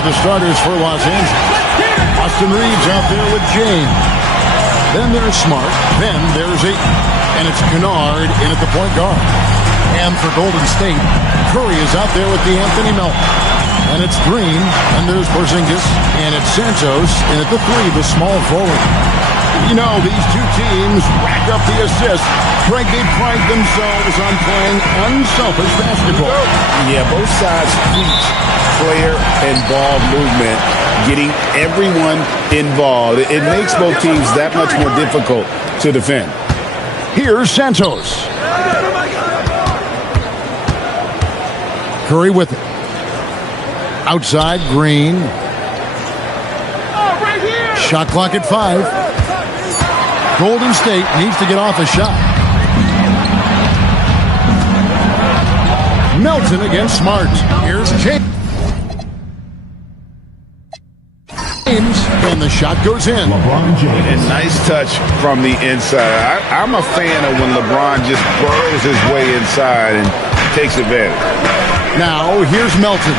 are the starters for Los Angeles. Austin Reeves out there with James. Then there's Smart. Then there's Ayton. And it's Kennard in at the point guard. And for Golden State, Curry is out there with the Anthony Melton. And it's Green. And there's Porzingis. And it's Santos. And at the 3, the small forward. You know, these two teams rack up the assists. Greg, they pride themselves on playing unselfish basketball. Yeah, both sides preach player and ball movement, getting everyone involved. It makes both teams that much more difficult to defend. Here's Santos. Curry with it. Outside, Green. Shot clock at 5. Golden State needs to get off a shot. Melton against Smart. Here's James. And the shot goes in. LeBron James. And nice touch from the inside. I'm a fan of when LeBron just burrows his way inside and takes advantage. Now, here's Melton.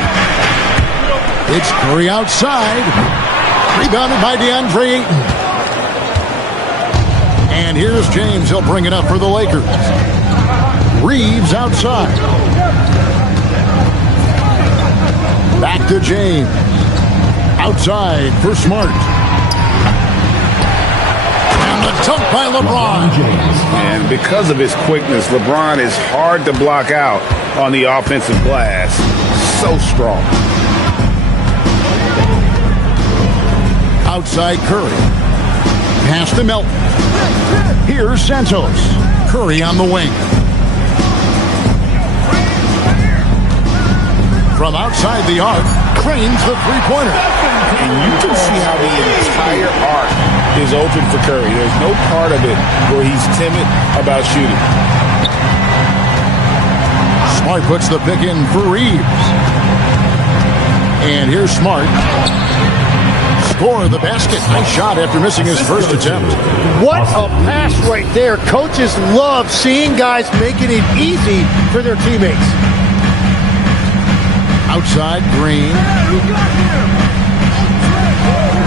It's Curry outside. Rebounded by DeAndre Ayton. And here's James. He'll bring it up for the Lakers. Reeves outside. Back to James. Outside for Smart. And the dunk by LeBron. And because of his quickness, LeBron is hard to block out on the offensive glass. So strong. Outside Curry. Pass to Melton. Here's Santos. Curry on the wing. From outside the arc, cranes the three-pointer. And you can see how the entire arc is open for Curry. There's no part of it where he's timid about shooting. Smart puts the pick in for Reeves. And here's Smart. Score the basket. Nice shot after missing his first attempt. What a pass right there. Coaches love seeing guys making it easy for their teammates. Outside, Green.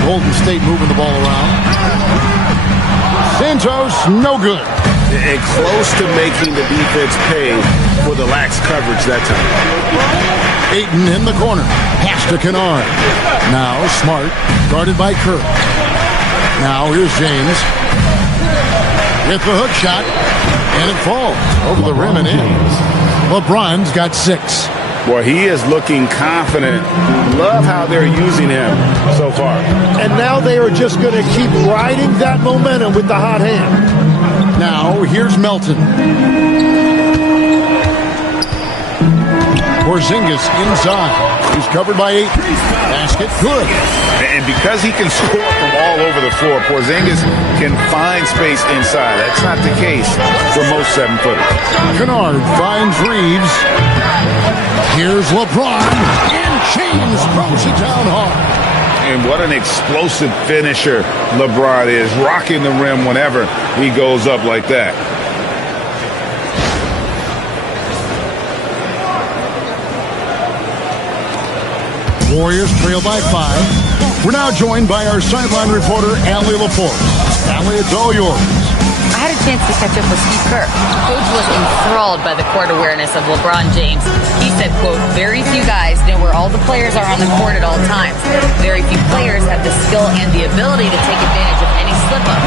Golden State moving the ball around. Santos, no good. And close to making the defense pay for the lax coverage that time. Ayton in the corner. Pass to Kennard. Now Smart, guarded by Curry. Now here's James. With the hook shot. And it falls over the rim and in. LeBron's got 6. Boy, he is looking confident. Love how they're using him so far. And now they are just going to keep riding that momentum with the hot hand. Now, here's Melton. Porzingis inside. He's covered by 8. Basket good. And because he can score from all over the floor, Porzingis can find space inside. That's not the case for most 7-footers. Kennard finds Reeves. Here's LeBron. And James throws it down hard. And what an explosive finisher LeBron is, rocking the rim whenever he goes up like that. Warriors trail by 5. We're now joined by our sideline reporter, Allie LaForce. Allie, it's all yours. I had a chance to catch up with Steve Kerr. Coach was enthralled by the court awareness of LeBron James. He said, quote, very few guys know where all the players are on the court at all times. Very few players have the skill and the ability to take advantage of any slip-up.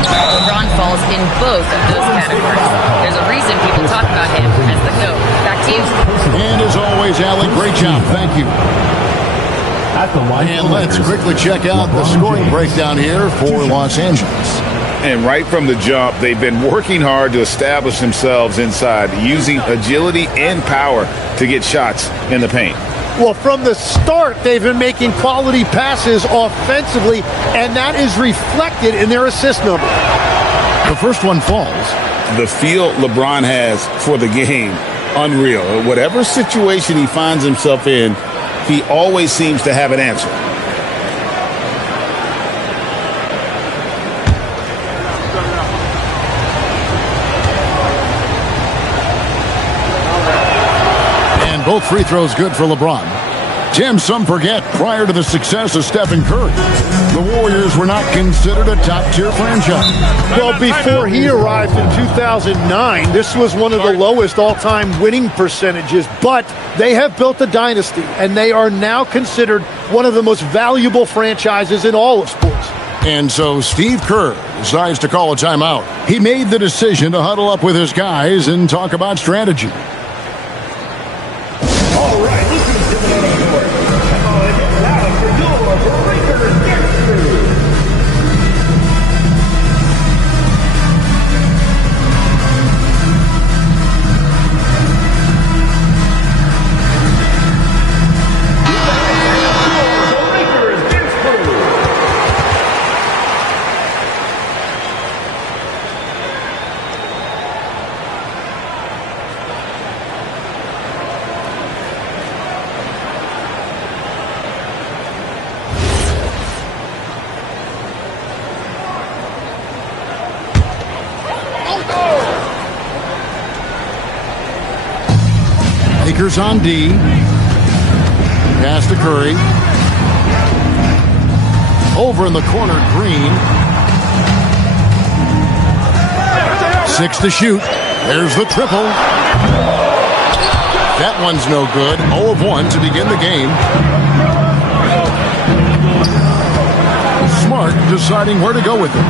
LeBron falls in both of those categories. There's a reason people talk about him as the GOAT. Back to you. And as always, Allie, great job. Thank you. And let's quickly check out the scoring breakdown here for Los Angeles. And right from the jump, they've been working hard to establish themselves inside, using agility and power to get shots in the paint. Well, from the start, they've been making quality passes offensively, and that is reflected in their assist number. The first one falls. The feel LeBron has for the game, unreal. Whatever situation he finds himself in, he always seems to have an answer. And both free throws good for LeBron. Tim, some forget, prior to the success of Stephen Curry, the Warriors were not considered a top-tier franchise. Well, before he arrived in 2009, this was one of the lowest all-time winning percentages, but they have built a dynasty, and they are now considered one of the most valuable franchises in all of sports. And so Steve Kerr decides to call a timeout. He made the decision to huddle up with his guys and talk about strategy. All right, listen to the door. Now for your Lakers next through. Lakers on D. Pass to Curry. Over in the corner, Green. 6 to shoot. There's the triple. That one's no good. 0 of 1 to begin the game. Smart deciding where to go with it.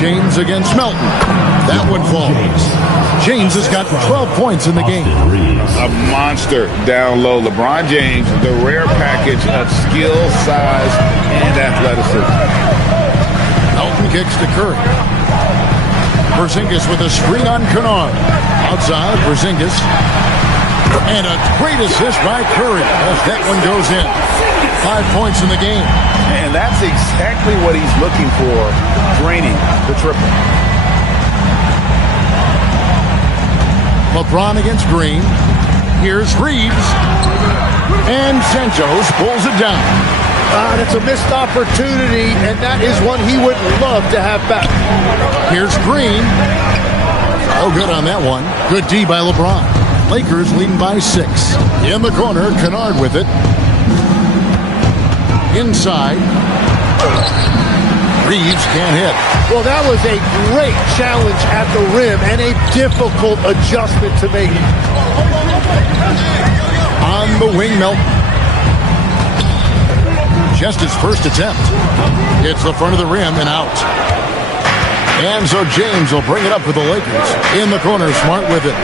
James against Melton. That one falls. James has got 12 points in the game. A monster down low. LeBron James, the rare package of skill, size, and athleticism. Melton kicks to Curry. Porzingis with a screen on Kennard. Outside, Porzingis. And a great assist by Curry as that one goes in. 5 points in the game. And that's exactly what he's looking for, draining the triple. LeBron against Green. Here's Reeves. And Santos pulls it down. That's a missed opportunity, and that is one he would love to have back. Here's Green. Oh, good on that one. Good D by LeBron. Lakers leading by 6. In the corner, Kennard with it. Inside. Reeves can't hit. Well, that was a great challenge at the rim and a difficult adjustment to make. On the wing, Melton. Just his first attempt. Hits the front of the rim and out. And so James will bring it up for the Lakers. In the corner, Smart with it.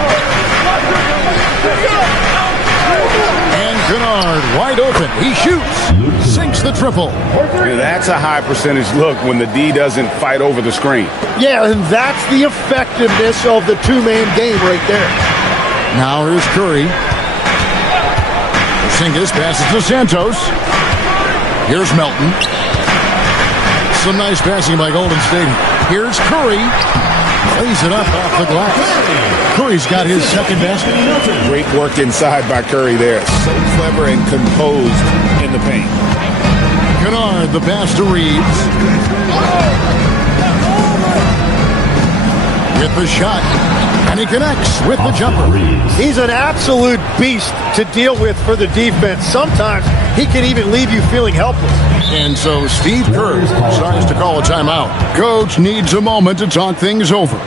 And Kennard wide open. He shoots. Sinks the triple. Yeah, that's a high percentage look when the D doesn't fight over the screen. Yeah, and that's the effectiveness of the two-man game right there. Now here's Curry. Porzingis passes to Santos. Here's Melton. Some nice passing by Golden State. Here's Curry. Lays it up off the glass. Curry's got his second basket. Great work inside by Curry there. So clever and composed in the paint. Kennard, the pass to Reeves. With the shot. And he connects with the jumper. He's an absolute beast to deal with for the defense. Sometimes he can even leave you feeling helpless. And so Steve Kerr decides to call a timeout. Coach needs a moment to talk things over.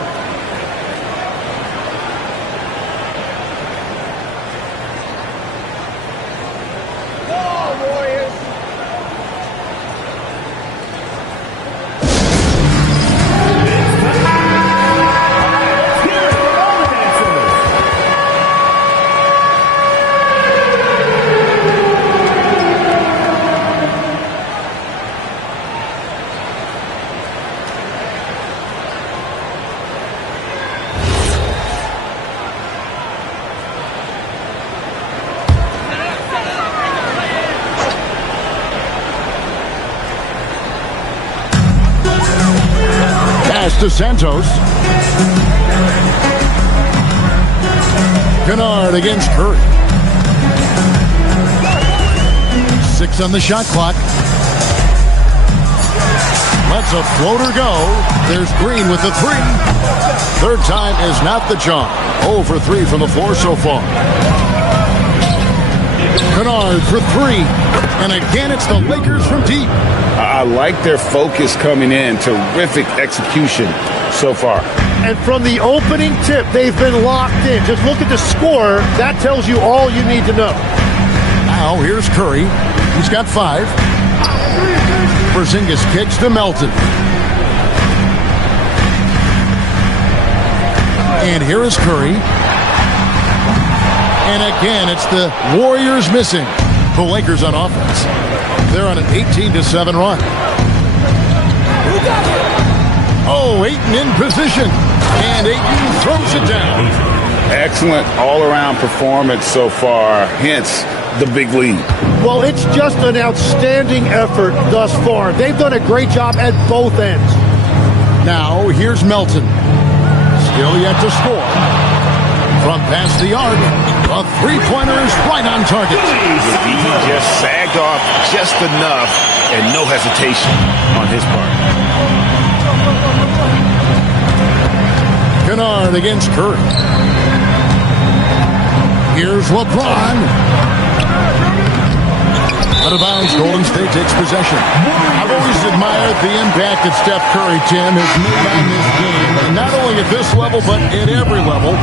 To Santos. Kennard against Curry. 6 on the shot clock. Lets a floater go. There's Green with the 3. Third time is not the charm. 0 for 3 from the floor so far. Kennard for three. And again, it's the Lakers from deep. I like their focus coming in. Terrific execution so far. And from the opening tip, they've been locked in. Just look at the score. That tells you all you need to know. Now, here's Curry. He's got 5. Porzingis kicks to Melton. And here is Curry. And again, it's the Warriors missing. The Lakers on offense. They're on an 18-7 run. Oh, Ayton in position. And Ayton throws it down. Excellent all-around performance so far, hence the big lead. Well, it's just an outstanding effort thus far. They've done a great job at both ends. Now, here's Melton. Still yet to score. From past the arc, a three-pointer is right on target. He just sagged off just enough and no hesitation on his part. Kennard against Curry. Here's LeBron. Out of bounds, Golden State takes possession. I've always admired the impact that Steph Curry, Tim, has made on this game. And not only at this level, but at every level.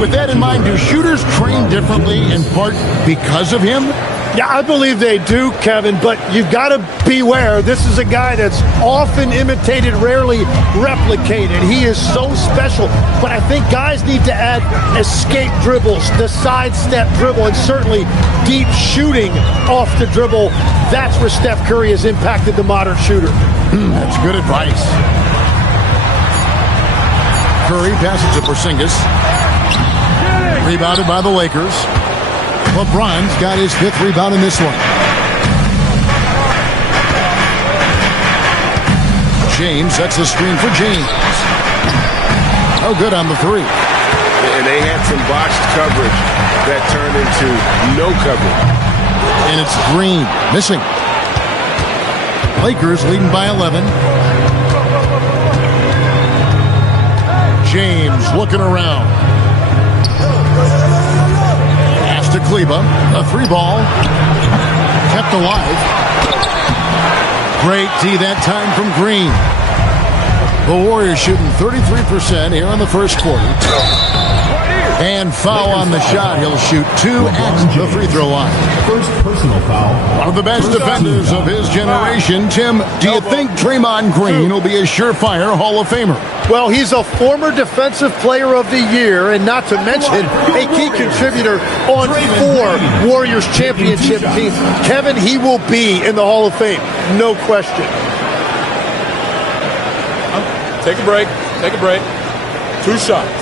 With that in mind, do shooters train differently in part because of him? Yeah, I believe they do, Kevin, but you've got to beware. This is a guy that's often imitated, rarely replicated. He is so special, but I think guys need to add escape dribbles, the sidestep dribble, and certainly deep shooting off the dribble. That's where Steph Curry has impacted the modern shooter. That's good advice. Curry passes to Porzingis. Rebounded by the Lakers. LeBron's got his 5th rebound in this one. James sets the screen for James. Oh, good on the 3. And they had some botched coverage that turned into no coverage. And it's Green missing. Lakers leading by 11. James looking around. To Kleba, a 3-ball, kept alive. Great D that time from Green. The Warriors shooting 33% here in the first quarter. And foul on the shot. He'll shoot 2 at the free throw line. First personal foul. One of the best defenders of his generation. Tim, do you think Draymond Green will be a surefire Hall of Famer? Well, he's a former Defensive Player of the Year, and not to mention a key contributor on 4 Warriors championship teams. Kevin, he will be in the Hall of Fame, no question. Take a break. Take a break. 2 shots.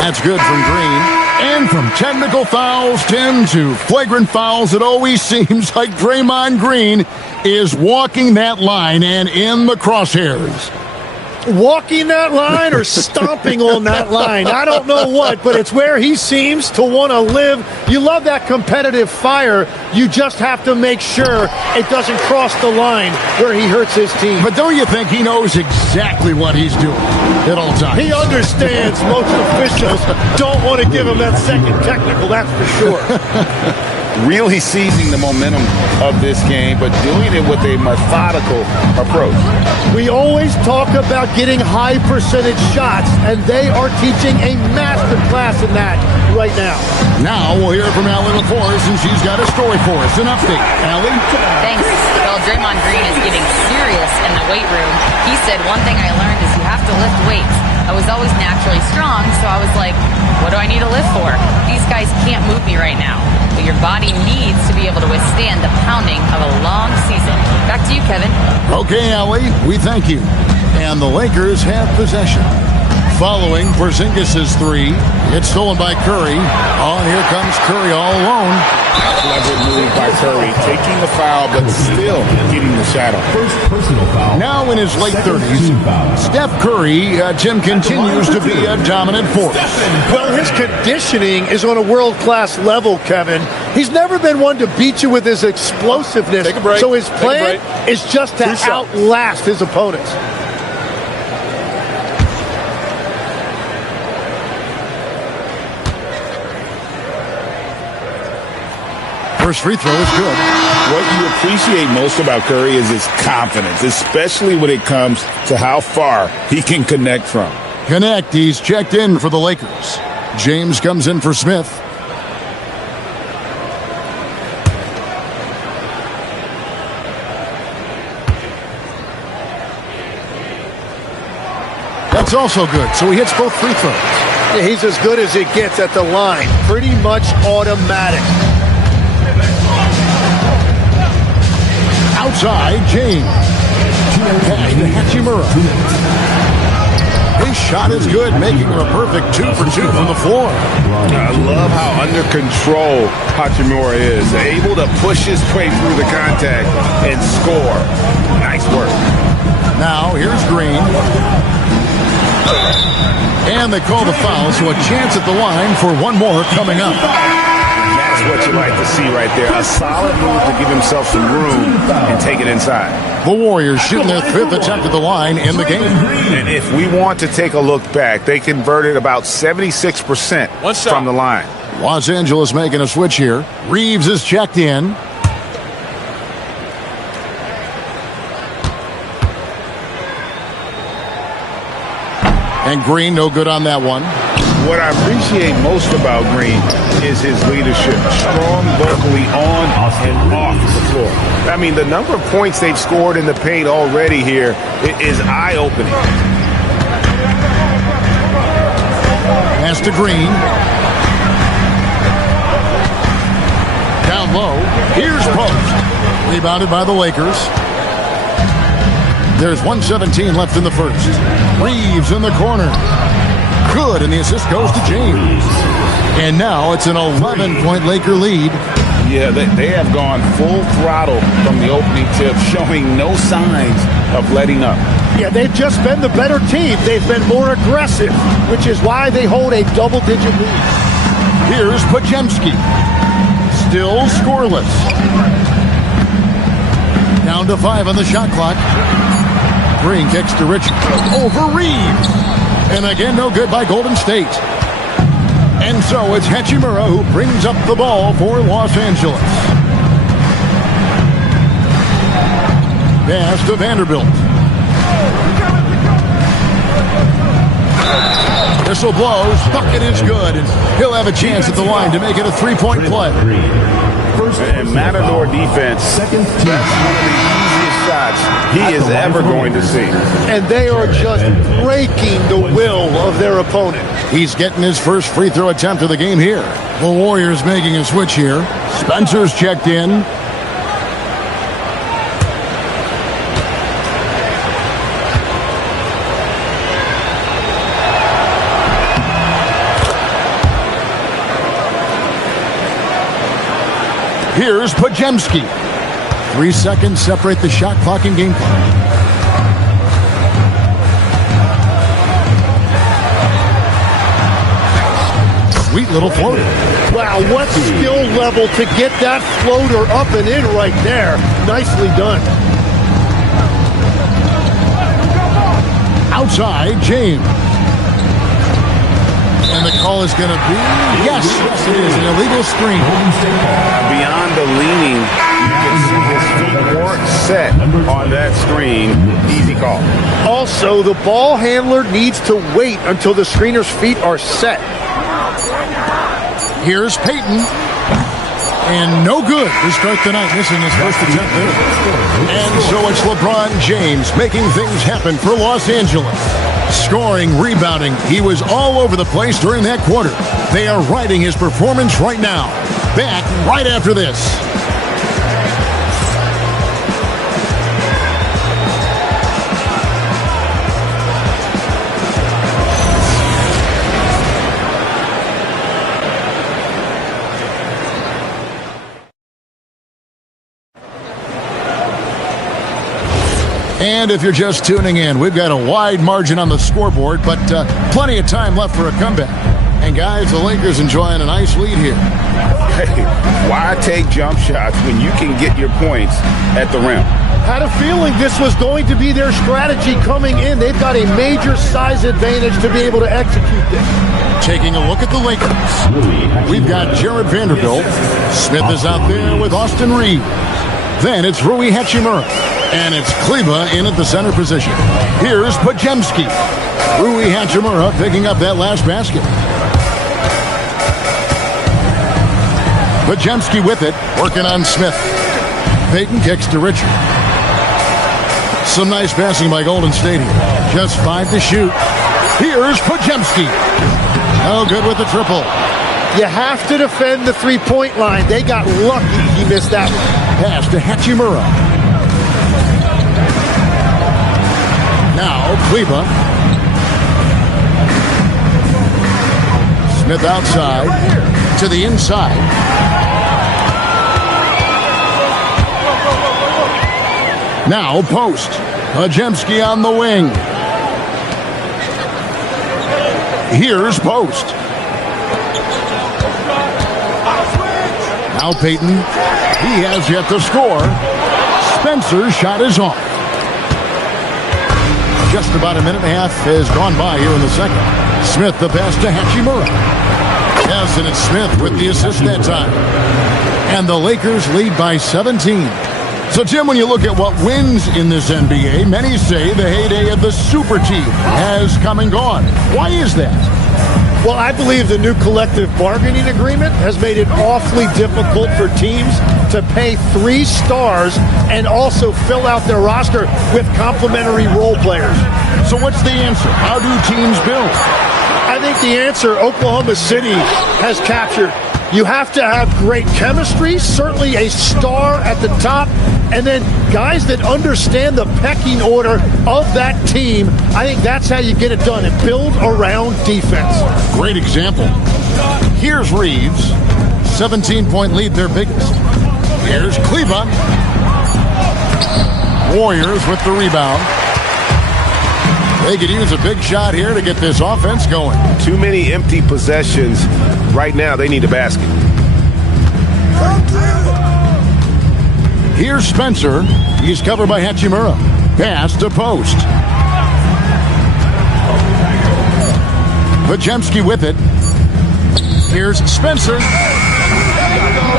That's good from Green. And from technical fouls, Tim, to flagrant fouls, it always seems like Draymond Green is walking that line and in the crosshairs. Walking that line or stomping on that line. I don't know what, but it's where he seems to want to live. You love that competitive fire. You just have to make sure it doesn't cross the line where he hurts his team. But don't you think he knows exactly what he's doing at all times? He understands most officials don't want to give him that second technical, that's for sure. Really seizing the momentum of this game, but doing it with a methodical approach. We always talk about getting high percentage shots, and they are teaching a master class in that right now. Now we'll hear from Allie LaForce, and she's got a story for us. An update. Allie? Thanks. Well, Draymond Green is getting serious in the weight room. He said, one thing I learned is you have to lift weights. I was always naturally strong, so I was like, what do I need to lift for? These guys can't move me right now. But your body needs to be able to withstand the pounding of a long season. Back to you, Kevin. Okay, Allie, we thank you. And the Lakers have possession. Following Porzingis' three. It's stolen by Curry. Oh, and here comes Curry all alone. Clever move by Curry, taking the foul, but still getting the shadow. First personal foul. Now in his late Second 30s, team foul. Steph Curry, Tim, continues to be a dominant force. Well, his conditioning is on a world-class level, Kevin. He's never been one to beat you with his explosiveness. Take a break. So his Take a plan break. is just to Two shots. outlast his opponents. First free throw is good. What you appreciate most about Curry is his confidence, especially when it comes to how far he can connect from. Connect. He's checked in for the Lakers. James comes in for Smith. That's also good. So he hits both free throws. Yeah, he's as good as it gets at the line. Pretty much automatic. Outside, James. Pass to Hachimura. His shot is good, making him a perfect 2 for 2 from the floor. I love how under control Hachimura is. Able to push his way through the contact and score. Nice work. Now, here's Green. And they call the foul, so a chance at the line for one more coming up. That's what you like to see right there. A solid move to give himself some room and take it inside. The Warriors shooting their 5th attempt at the line in the game. And if we want to take a look back, they converted about 76% One shot. from the line. Los Angeles making a switch here. Reeves is checked in. And Green, no good on that one. What I appreciate most about Green is his leadership. Strong vocally on and off the floor. I mean, the number of points they've scored in the paint already here is eye-opening. Pass to Green. Down low. Here's Post. Rebounded by the Lakers. There's 1:17 left in the first. Reeves in the corner. Good, and the assist goes to James. And now it's an 11-point Laker lead. Yeah, they have gone full throttle from the opening tip, showing no signs of letting up. Yeah, they've just been the better team. They've been more aggressive, which is why they hold a double-digit lead. Here's Podziemski. Still scoreless. Down to 5 on the shot clock. Green kicks to Richard. Over Reeves. And again, no good by Golden State. And so it's Hachimura who brings up the ball for Los Angeles. Pass to Vanderbilt. Whistle blows. Bucket is good. And he'll have a chance at the line to make it a 3-point play. And Matador defense, Second team. that's one of the easiest shots he is ever going to see. And they are just breaking the will of their opponent. He's getting his first free throw attempt of the game here. The Warriors making a switch here. Spencer's checked in. Here's Podziemski. 3 seconds separate the shot clock and game clock. Sweet little floater. Wow, what skill level to get that floater up and in right there. Nicely done. Outside, James. And the call is going to be, yes, it is an illegal screen. Beyond the leaning, you can see his feet weren't set on that screen. Easy call. Also, the ball handler needs to wait until the screener's feet are set. Here's Peyton. And no good to start the night, missing his first attempt there. And so it's LeBron James making things happen for Los Angeles. Scoring, rebounding, he was all over the place during that quarter. They are riding his performance right now. Back right after this. And if you're just tuning in, we've got a wide margin on the scoreboard, but plenty of time left for a comeback. And guys, the Lakers enjoying a nice lead here. Hey, why take jump shots when you can get your points at the rim? Had a feeling this was going to be their strategy coming in. They've got a major size advantage to be able to execute this. Taking a look at the Lakers, we've got Jared Vanderbilt. Smith is out there with Austin Reeves. Then it's Rui Hachimura. And it's Kleba in at the center position. Here's Podziemski. Rui Hachimura picking up that last basket. Podziemski with it, working on Smith. Payton kicks to Richard. Some nice passing by Golden State here. Just 5 to shoot. Here's Podziemski. Oh, good with the triple. You have to defend the three-point line. They got lucky he missed that one. Pass to Hachimura. Now, Kleba. Smith outside to the inside. Now, post. Podziemski on the wing. Here's post. Now Payton. He has yet to score. Spencer's shot is off. Just about a minute and a half has gone by here in the second. Smith the pass to Hachimura. Yes, and it's Smith with the assist that time. And the Lakers lead by 17. So, Tim, when you look at what wins in this NBA, many say the heyday of the super team has come and gone. Why is that? Well, I believe the new collective bargaining agreement has made it awfully difficult for teams to pay 3 stars and also fill out their roster with complementary role players. So what's the answer? How do teams build? I think the answer Oklahoma City has captured. You have to have great chemistry, certainly a star at the top, and then guys that understand the pecking order of that team. I think that's how you get it done, and build around defense. Great example. Here's Reeves. 17-point lead, their biggest. Here's Kleba. Warriors with the rebound. They could use a big shot here to get this offense going. Too many empty possessions. Right now, they need a basket. Here's Spencer. He's covered by Hachimura. Pass to post. Podziemski with it. Here's Spencer.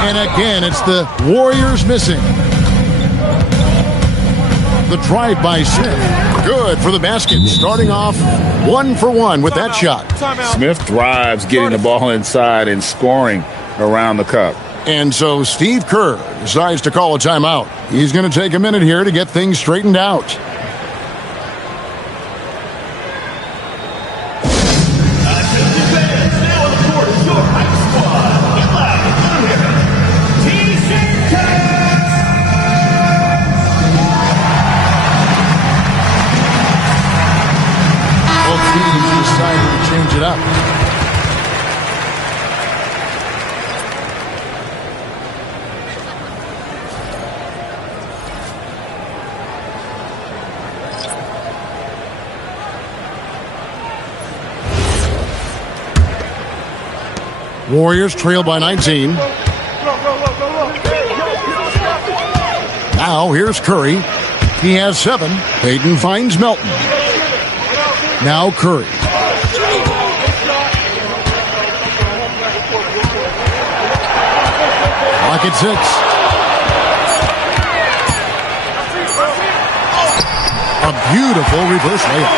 And again, it's the Warriors missing. The drive by Smith. Good for the basket. Starting off 1 for 1 with that shot. Smith thrives getting the ball inside and scoring around the cup. And so Steve Kerr decides to call a timeout. He's going to take a minute here to get things straightened out. Change it up. Warriors trail by 19. Now here's Curry. He has 7. Payton finds Melton. Now Curry. Clock at 6. A beautiful reverse layup.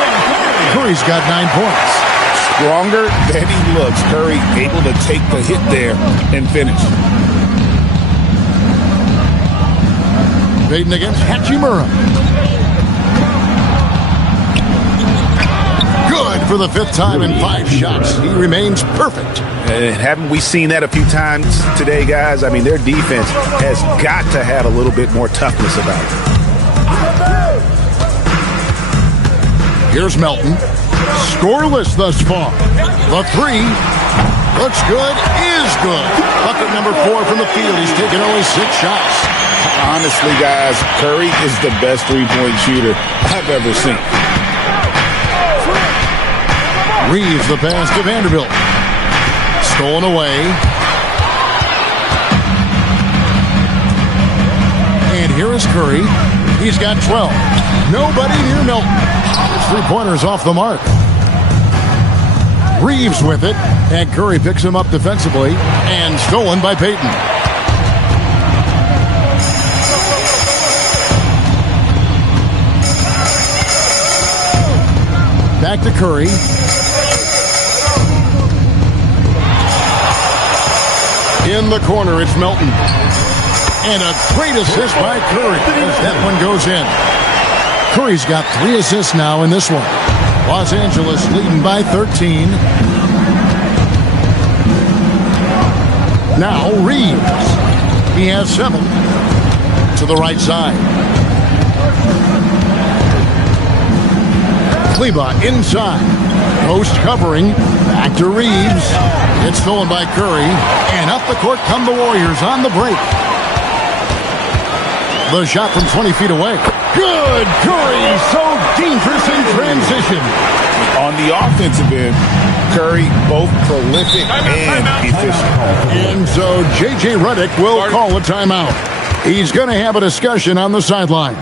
Curry's got 9 points. Stronger than he looks. Curry able to take the hit there and finish. Payton against Hachimura. Good for the 5th time in 5 shots. He remains perfect. And haven't we seen that a few times today, guys? I mean, their defense has got to have a little bit more toughness about it. Here's Melton. Scoreless thus far. The 3 looks good, is good. Bucket number 4 from the field. He's taken only 6 shots. honestly, guys, Curry is the best three-point shooter I've ever seen. Reeves the pass to Vanderbilt. Stolen away. And here is Curry. He's got 12. Nobody near Milton. His three-pointer's off the mark. Reeves with it. And Curry picks him up defensively. And stolen by Payton. Back to Curry. In the corner, it's Melton. And a great assist by Curry as that one goes in. Curry's got 3 assists now in this one. Los Angeles leading by 13. Now Reeves. He has 7 to the right side. Kleba inside. Post covering. Back to Reeves. It's stolen by Curry. And up the court come the Warriors on the break. The shot from 20 feet away. Good! Curry so dangerous in transition. On the offensive end, Curry both prolific and efficient. And so J.J. Redick will call a timeout. He's going to have a discussion on the sideline.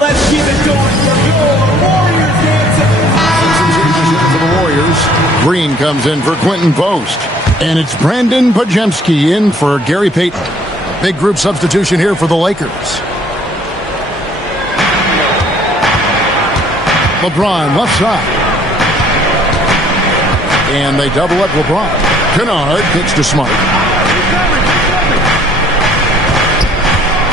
Let's keep it going for your Warriors dancing. For the Warriors, Green comes in for Quentin Post. And it's Brandon Pajemski in for Gary Payton. Big group substitution here for the Lakers. LeBron left side. And they double up LeBron. Kennard kicks to Smart.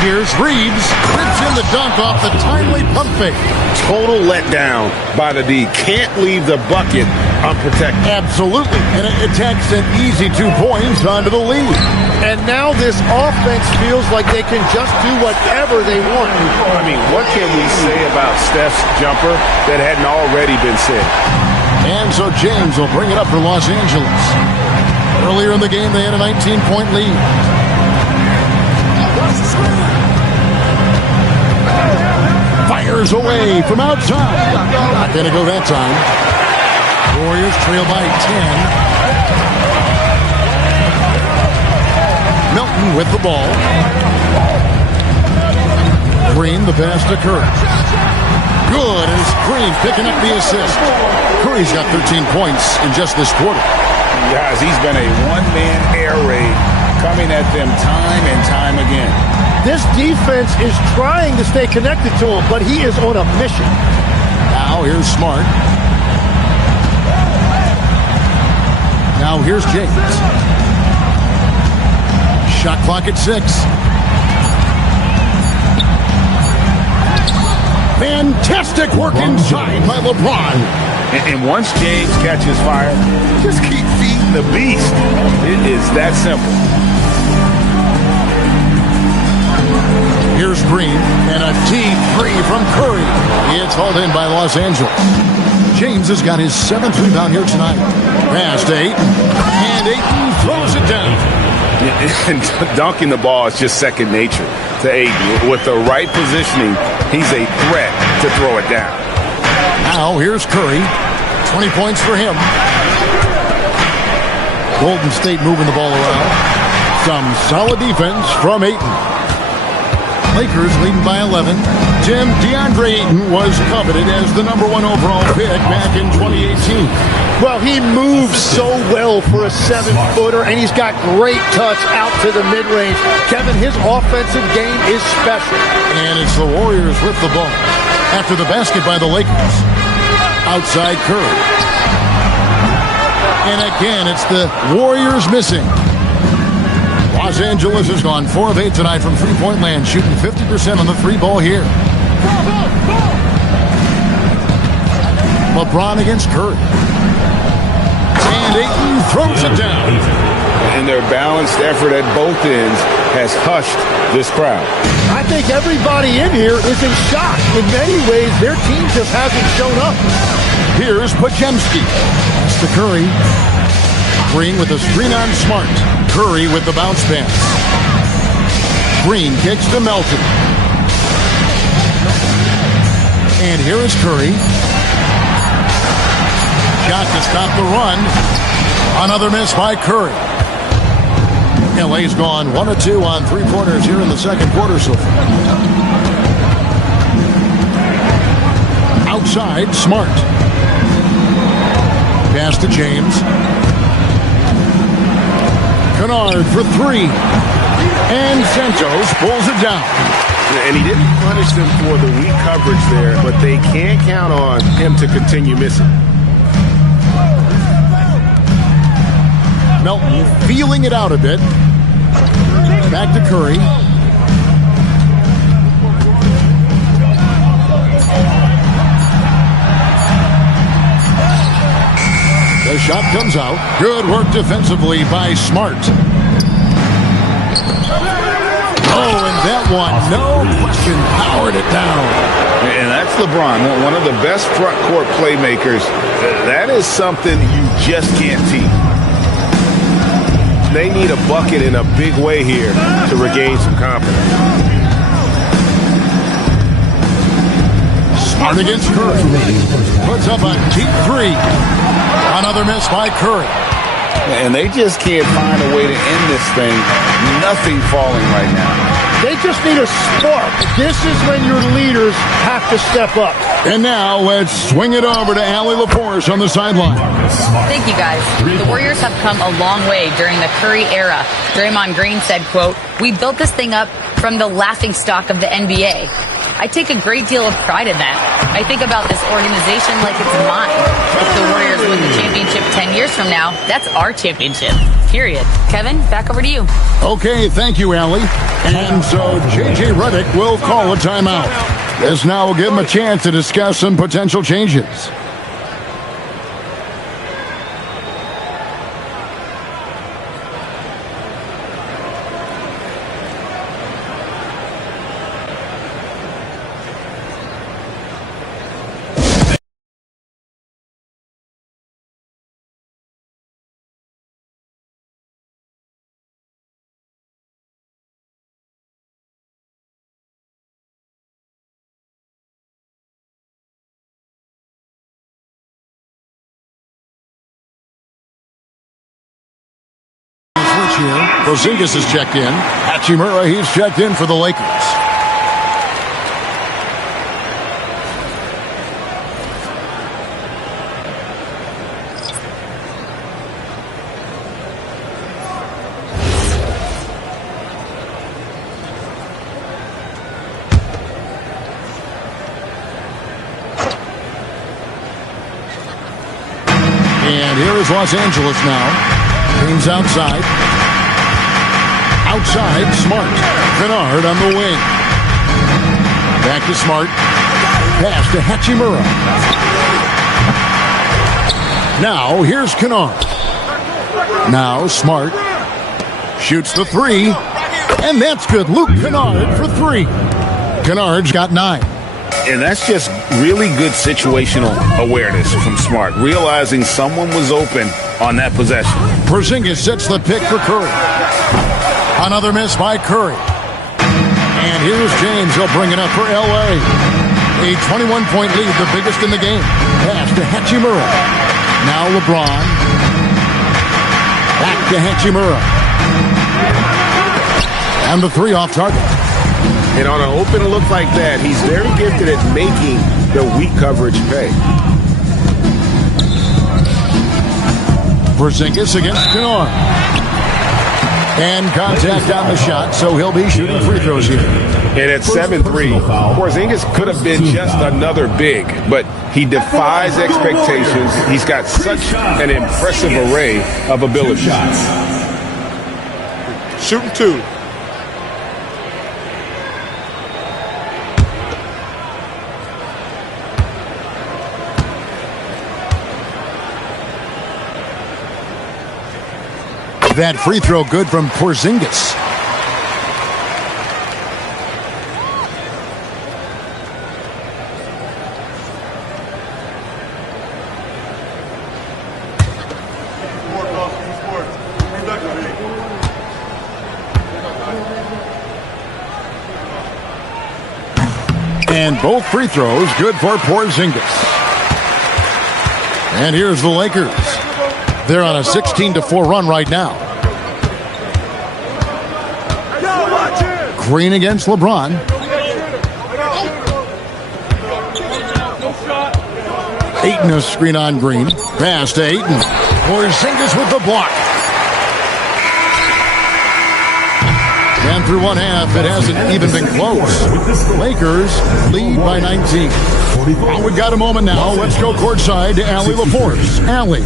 Here's Reeves. Rips in the dunk off the timely pump fake. Total letdown by the D. Can't leave the bucket unprotected. Absolutely. And it attacks an easy 2 points onto the lead. And now this offense feels like they can just do whatever they want. I mean, what can we say about Steph's jumper that hadn't already been said? And so James will bring it up for Los Angeles. Earlier in the game, they had a 19-point lead. Fires away from outside. Not going to go that time. Warriors trail by 10. Milton with the ball. Green, the pass to Curry. Good, and it's Green picking up the assist. Curry's got 13 points in just this quarter. Guys, he's been a one-man air raid coming at them time and time again. This defense is trying to stay connected to him, but he is on a mission. Now here's Smart. Now here's James. Shot clock at 6. Fantastic work inside by LeBron. And once James catches fire, just keep feeding the beast. It is that simple. Here's Green, and a deep three from Curry. It's hauled in by Los Angeles. James has got his 7th rebound here tonight. Pass to Ayton, and Ayton throws it down. And dunking the ball is just second nature to Ayton. With the right positioning, he's a threat to throw it down. Now here's Curry. 20 points for him. Golden State moving the ball around. Some solid defense from Ayton. Lakers leading by 11. DeAndre Ayton was coveted as the #1 overall pick back in 2018. Well, he moves so well for a 7-footer, and he's got great touch out to the mid-range. Kevin, his offensive game is special. And it's the Warriors with the ball. After the basket by the Lakers. Outside Curry. And again, it's the Warriors missing. Los Angeles has gone 4 of 8 tonight from three-point land, shooting 50% on the 3 ball here. LeBron against Curry. And Ayton throws it down. And their balanced effort at both ends has hushed this crowd. I think everybody in here is in shock. In many ways, their team just hasn't shown up. Here's Pajemski. Pass to Curry. Green with a screen on Smart. Curry with the bounce pass. Green kicks to Melton. And here is Curry. Shot to stop the run. Another miss by Curry. LA's gone 1 of 2 on three-pointers here in the second quarter so far. Outside, Smart. Pass to James. Kennard for 3. And Santos pulls it down. And he didn't punish them for the weak coverage there, but they can't count on him to continue missing. Melton feeling it out a bit. Back to Curry. The shot comes out. Good work defensively by Smart. Oh, and that one, no question, powered it down. And that's LeBron, one of the best front court playmakers. That is something you just can't teach. They need a bucket in a big way here to regain some confidence. Smart against Curry. Puts up a deep 3. Another miss by Curry. And they just can't find a way to end this thing. Nothing falling right now. They just need a spark. This is when your leaders have to step up. And now let's swing it over to Allie LaForce on the sideline. Thank you, guys. The Warriors have come a long way during the Curry era. Draymond Green said, quote, "We built this thing up from the laughingstock of the NBA. I take a great deal of pride in that. I think about this organization like it's mine. If the Warriors win the championship 10 years from now, that's our championship. Period." Kevin, back over to you. Okay, thank you, Allie. And so J.J. Redick will call a timeout. This now will give him a chance to discuss some potential changes. Here. Porzingis is checked in. Hachimura, he's checked in for the Lakers. And here is Los Angeles now. Teams outside. Outside, Smart. Kennard on the wing. Back to Smart. Pass to Hachimura. Now, here's Kennard. Now, Smart. Shoots the 3. And that's good. Luke Kennard for 3. Kennard's got 9. And that's just really good situational awareness from Smart, realizing someone was open on that possession. Porzingis sets the pick for Curry. Another miss by Curry. And here's James. He'll bring it up for L.A. A 21-point lead, the biggest in the game. Pass to Hachimura. Now LeBron. Back to Hachimura. And the 3 off target. And on an open look like that, he's very gifted at making the weak coverage pay. Porzingis against Kennard. And contact on the shot, so he'll be shooting free throws here. And at 7-3, Porzingis could have been just another big, but he defies expectations. He's got such an impressive array of abilities. Shooting 2. That free throw good from Porzingis. And both free throws good for Porzingis. And here's the Lakers. They're on a 16-4 run right now. Green against LeBron. Ayton a screen on Green. Pass to Ayton. Porzingis with the block. And through one half, it hasn't even been close. Lakers lead by 19. Well, we've got a moment now. Let's go courtside to Allie LaForce. Allie.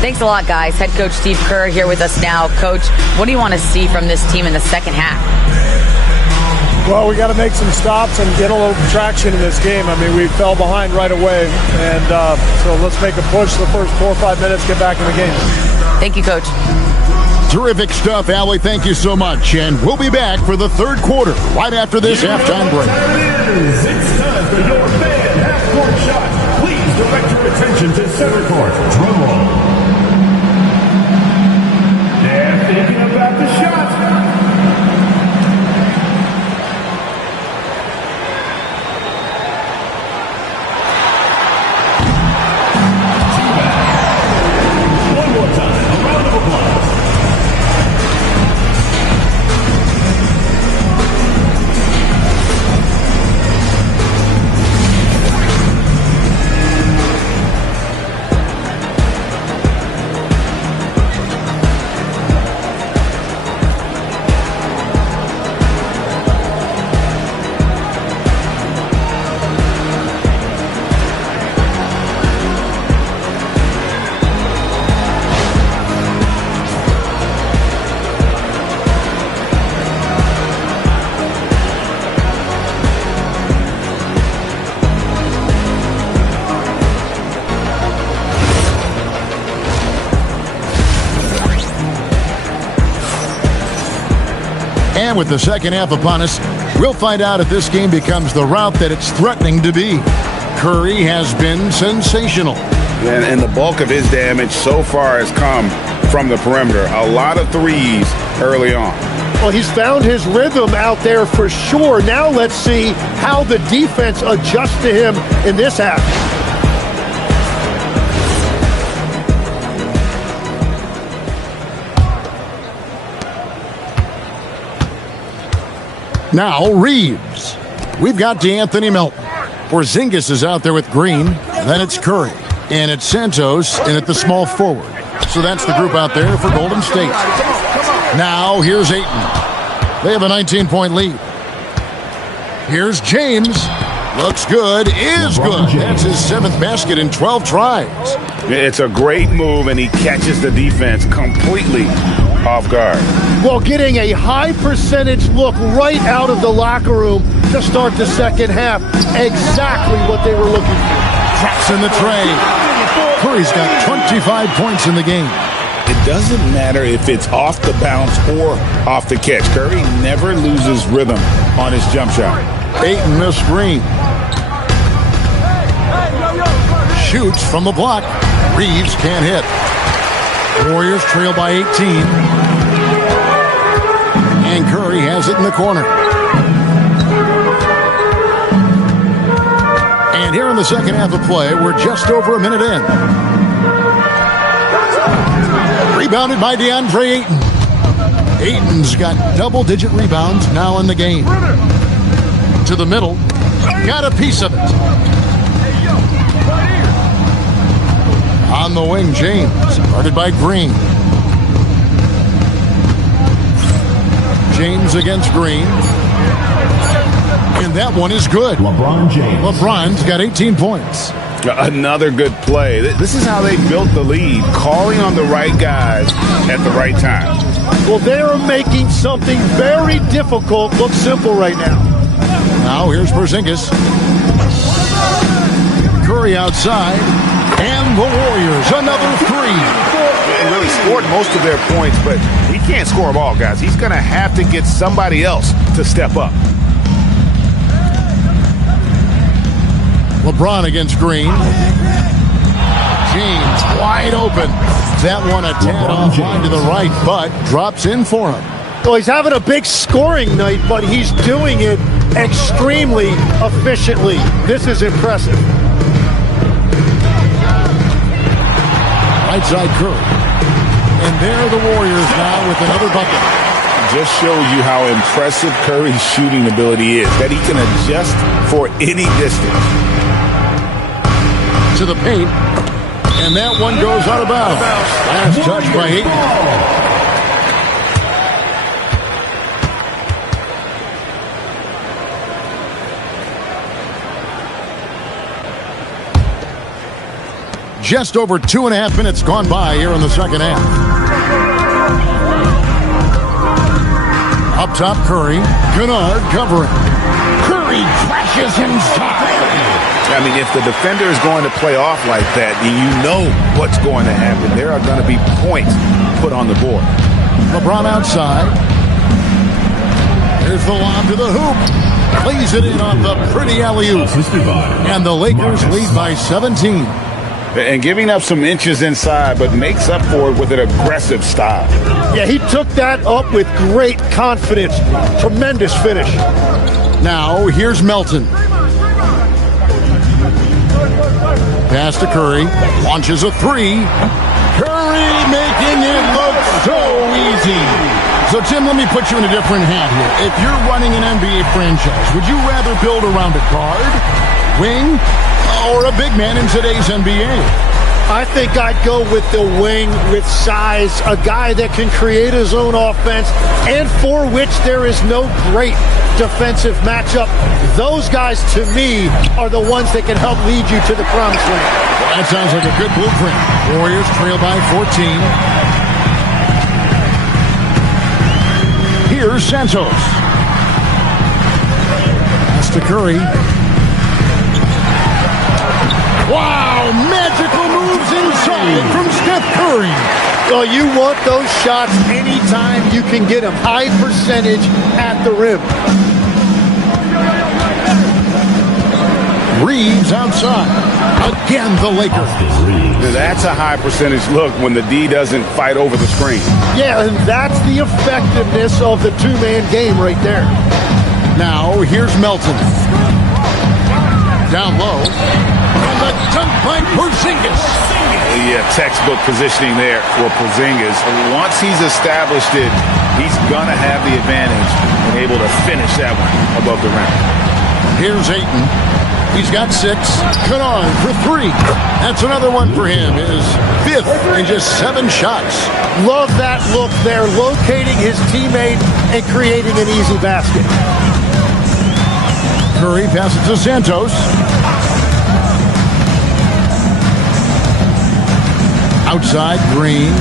Thanks a lot, guys. Head coach Steve Kerr here with us now. Coach, what do you want to see from this team in the second half? Well, we got to make some stops and get a little traction in this game. I mean, we fell behind right away, and so let's make a push the first 4 or 5 minutes, get back in the game. Thank you, Coach. Terrific stuff, Allie. Thank you so much. And we'll be back for the third quarter right after this halftime break. It's time for your fan half-court shot. Please direct your attention to center court. Drum roll. They're thinking about the shot. And with the second half upon us, we'll find out if this game becomes the route that it's threatening to be. Curry has been sensational. And the bulk of his damage so far has come from the perimeter. A lot of threes early on. Well, he's found his rhythm out there for sure. Now let's see how the defense adjusts to him in this half. Now Reeves. We've got DeAnthony Melton. Porzingis is out there with Green. Then it's Curry. And it's Santos in at the small forward. So that's the group out there for Golden State. Now here's Ayton. They have a 19-point lead. Here's James. Looks good. Is good. That's his 7th basket in 12 tries. It's a great move, and he catches the defense completely off guard. Well, getting a high percentage look right out of the locker room to start the second half. Exactly what they were looking for. Drops in the tray. Curry's got 25 points in the game. It doesn't matter if it's off the bounce or off the catch. Curry never loses rhythm on his jump shot. Ayton missed Green. Shoots from the block. Reeves can't hit. Warriors trail by 18. And Curry has it in the corner. And here in the second half of play, we're just over a minute in. Rebounded by DeAndre Ayton. Ayton's got double-digit rebounds now in the game. To the middle. Got a piece of it. On the wing, James. Guarded by Green. James against Green. And that one is good. LeBron James. LeBron's got 18 points. Another good play. This is how they built the lead, calling on the right guys at the right time. Well, they are making something very difficult look simple right now. Now here's Porzingis. Curry outside. And the Warriors, another three. And really scored most of their points, but he can't score them all, guys. He's going to have to get somebody else to step up. LeBron against Green. James wide open. That one a tad offline to the right, but drops in for him. Well, he's having a big scoring night, but he's doing it extremely efficiently. This is impressive. Right side Curry. And there are the Warriors now with another bucket. Just shows you how impressive Curry's shooting ability is, that he can adjust for any distance. To the paint. And that one goes out of bounds. Last touch by Ayton. Just over 2.5 minutes gone by here in the second half. Up top, Curry. Kennard covering. Curry crashes inside. I mean, if the defender is going to play off like that, then you know what's going to happen. There are going to be points put on the board. LeBron outside. Here's the lob to the hoop. Plays it in on the pretty alley-oop. And the Lakers lead by 17. And giving up some inches inside, but makes up for it with an aggressive style. Yeah, he took that up with great confidence. Tremendous finish. Now, here's Melton. Pass to Curry. Launches a three. Curry making it look so easy. So, Tim, let me put you in a different hat here. If you're running an NBA franchise, would you rather build around a guard, wing, or a big man in today's NBA? I think I'd go with the wing with size, a guy that can create his own offense and for which there is no great defensive matchup. Those guys, to me, are the ones that can help lead you to the promised land. Well, that sounds like a good blueprint. Warriors trail by 14. Here's Santos. Pass to Curry. Wow, magical moves inside from Steph Curry. Well, you want those shots anytime you can get them. High percentage at the rim. Reeves outside. Again, the Lakers. That's a high percentage look when the D doesn't fight over the screen. Yeah, and that's the effectiveness of the two-man game right there. Now, here's Melton. Down low. And the dunk by Porzingis. Yeah, textbook positioning there for Porzingis. Once he's established it, he's going to have the advantage and able to finish that one above the rim. Here's Ayton. He's got 6. Kennard for 3. That's another one for him. His 5th in just 7 shots. Love that look there, locating his teammate and creating an easy basket. Curry passes to Santos. Outside, Green.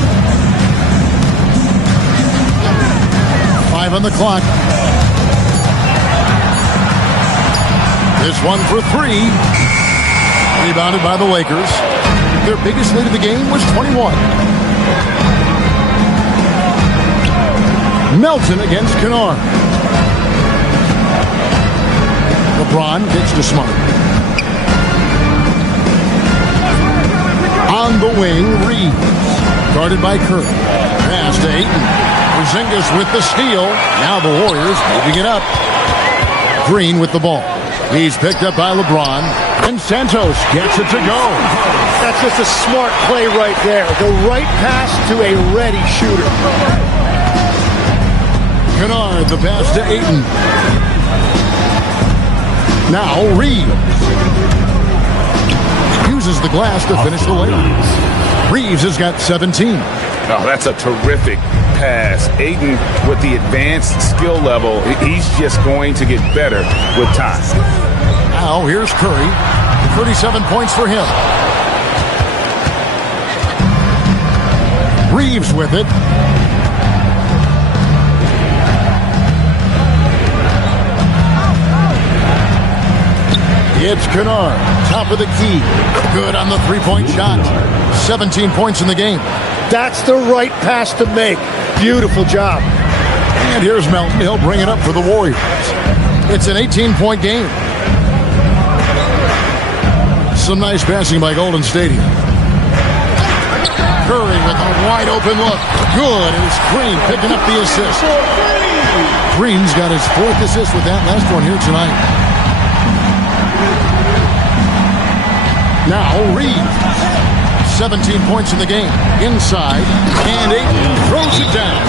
5 on the clock. This one for 3. Rebounded by the Lakers. Their biggest lead of the game was 21. Melton against Kennard. LeBron gets to Smart. On the wing, Reeves. Guarded by Curry. Pass to Ayton. Porzingis with the steal. Now the Warriors moving it up. Green with the ball. He's picked up by LeBron. And Santos gets it to go. That's just a smart play right there. The right pass to a ready shooter. Kennard, the pass to Ayton. Now Reeves. Uses the glass to finish the layup. Reeves has got 17. Oh, that's a terrific pass. Ayton, with the advanced skill level, he's just going to get better with time. Now, here's Curry. 37 points for him. Reeves with it. It's Kennard, top of the key. Good on the three-point shot. 17 points in the game. That's the right pass to make. Beautiful job. And here's Melton. He'll bring it up for the Warriors. It's an 18-point game. Some nice passing by Golden State. Curry with a wide-open look. Good. And it's Green picking up the assist. Green's got his 4th assist with that last one here tonight. Now Reeves, 17 points in the game. Inside, and Ayton throws it down.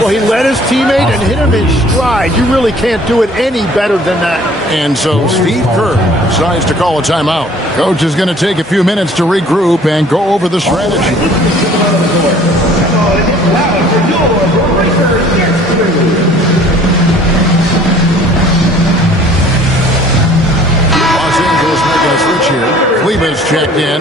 Well, he led his teammate and hit him in stride. You really can't do it any better than that. And so Steve Kerr decides to call a timeout. Coach is going to take a few minutes to regroup and go over the strategy. Los Angeles making a switch here. Kleber's checked in.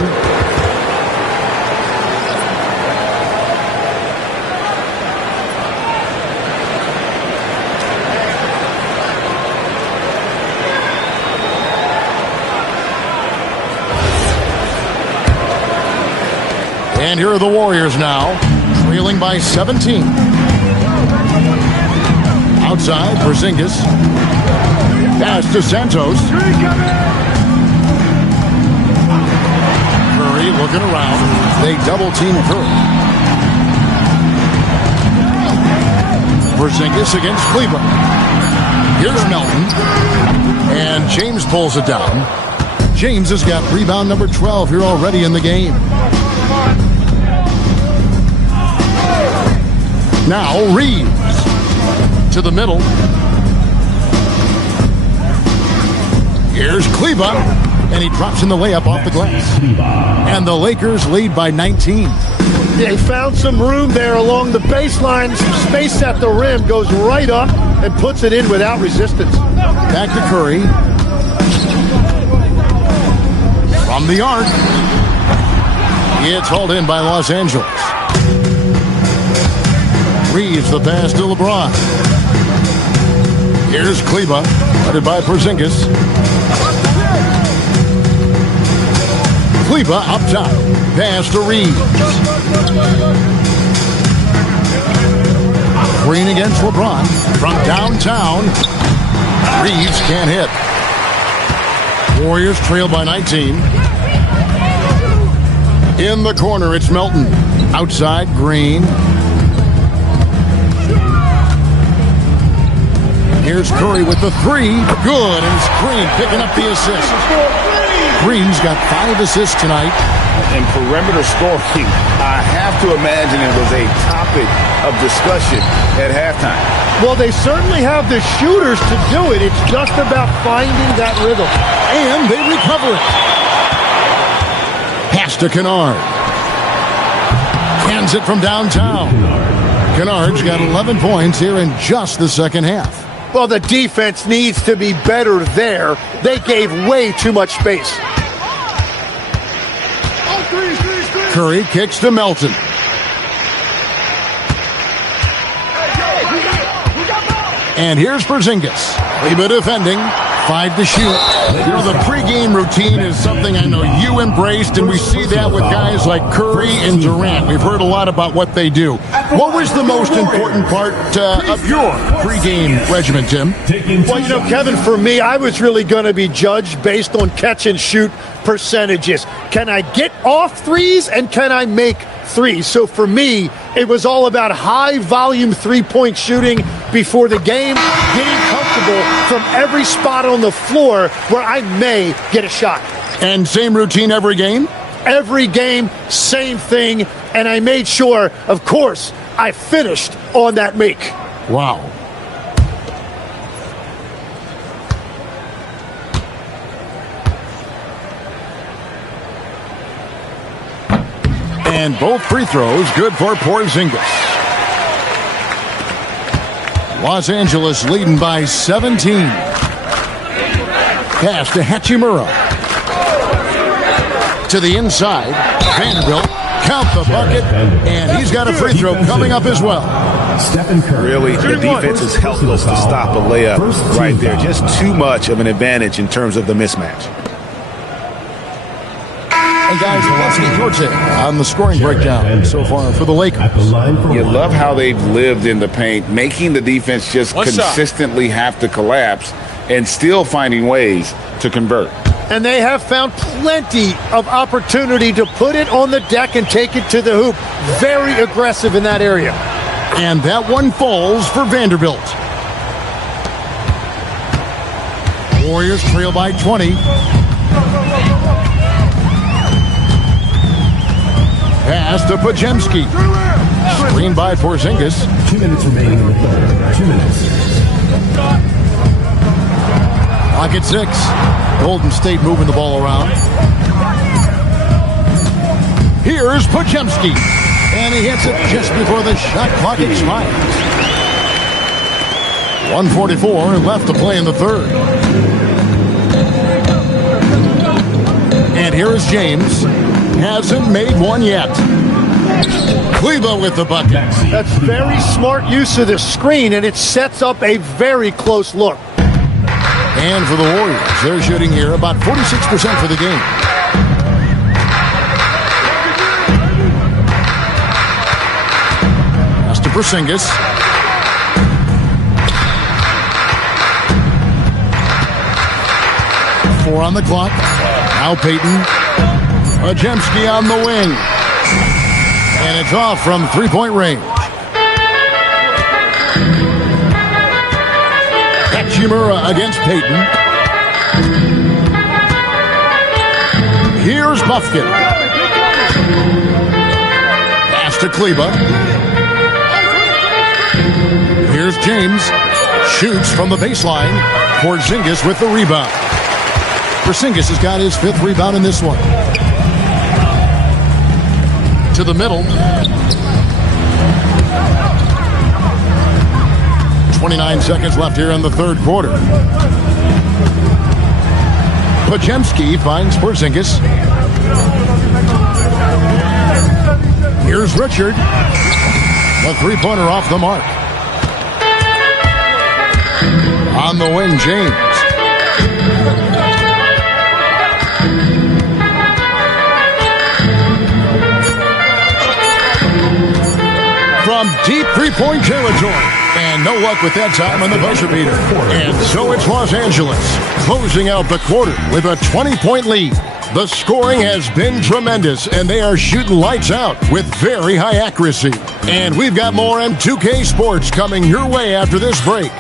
And here are the Warriors now, trailing by 17. Outside, Porzingis. Pass to Santos. Curry looking around. They double-team Curry. Porzingis against Kleber. Here's Melton. And James pulls it down. James has got rebound number 12 here already in the game. Now Reeves to the middle. Here's Kleber, and he drops in the layup off the glass. And the Lakers lead by 19. They found some room there along the baseline. Some space at the rim, goes right up and puts it in without resistance. Back to Curry. From the arc. It's hauled in by Los Angeles. Reeves the pass to LeBron. Here's Kleber, headed by Porzingis. Kleber up top. Pass to Reeves. Green against LeBron. From downtown. Reeves can't hit. Warriors trail by 19. In the corner, it's Melton. Outside, Green. Here's Curry with the 3. Good, and it's Green picking up the assist. Green's got 5 assists tonight. And perimeter scoring, I have to imagine it was a topic of discussion at halftime. Well, they certainly have the shooters to do it. It's just about finding that rhythm. And they recover it. Pass to Kennard. Cans it from downtown. Kennard's got 11 points here in just the second half. Well, the defense needs to be better there. They gave way too much space. Curry kicks to Melton. And here's Porzingis. Kleber defending. 5 to shoot. You know, the pregame routine is something I know you embraced, and we see that with guys like Curry and Durant. We've heard a lot about what they do. What was the most important part of your pregame regimen, Tim? Well, you know, Kevin, for me, I was really going to be judged based on catch-and-shoot percentages. Can I get off threes, and can I make threes? So for me, it was all about high-volume three-point shooting before the game, getting comfortable from every spot on the floor where I may get a shot. And same routine every game? Every game, same thing, and I made sure, of course, I finished on that make. Wow. And both free throws good for Porzingis. Los Angeles leading by 17. Pass to Hachimura. To the inside. Vanderbilt. Count the bucket. And he's got a free throw coming up as well. Really, the defense is helpless to stop a layup right there. Just too much of an advantage in terms of the mismatch. And guys, let's get your take on the scoring breakdown so far for the Lakers. You love how they've lived in the paint, making the defense just consistently have to collapse and still finding ways to convert. And they have found plenty of opportunity to put it on the deck and take it to the hoop. Very aggressive in that area. And that one falls for Vanderbilt. Warriors trail by 20. Pass to Pajemski. Screen by Porzingis. 2 minutes remaining in the third. 2 minutes. Clock at 6. Golden State moving the ball around. Here's Pajemski. And he hits it just before the shot clock expires. 1:44 left to play in the third. And here is James. Hasn't made one yet. Kleber with the bucket. That's very smart use of the screen, and it sets up a very close look. And for the Warriors, they're shooting here about 46% for the game. Pass to Porzingis. Four on the clock. Now Payton. Pajemski on the wing. And it's off from three-point range. Hachimura against Payton. Here's Buffkin. Pass to Kleber. Here's James. Shoots from the baseline. Porzingis with the rebound. Porzingis has got his 5th rebound in this one. To the middle. 29 seconds left here in the third quarter. Pajemski finds Porzingis. Here's Richard. A three-pointer off the mark. On the wing, James. From deep three-point territory. And no luck with that time on the buzzer beater. And so it's Los Angeles closing out the quarter with a 20-point lead. The scoring has been tremendous, and they are shooting lights out with very high accuracy. And we've got more M2K Sports coming your way after this break.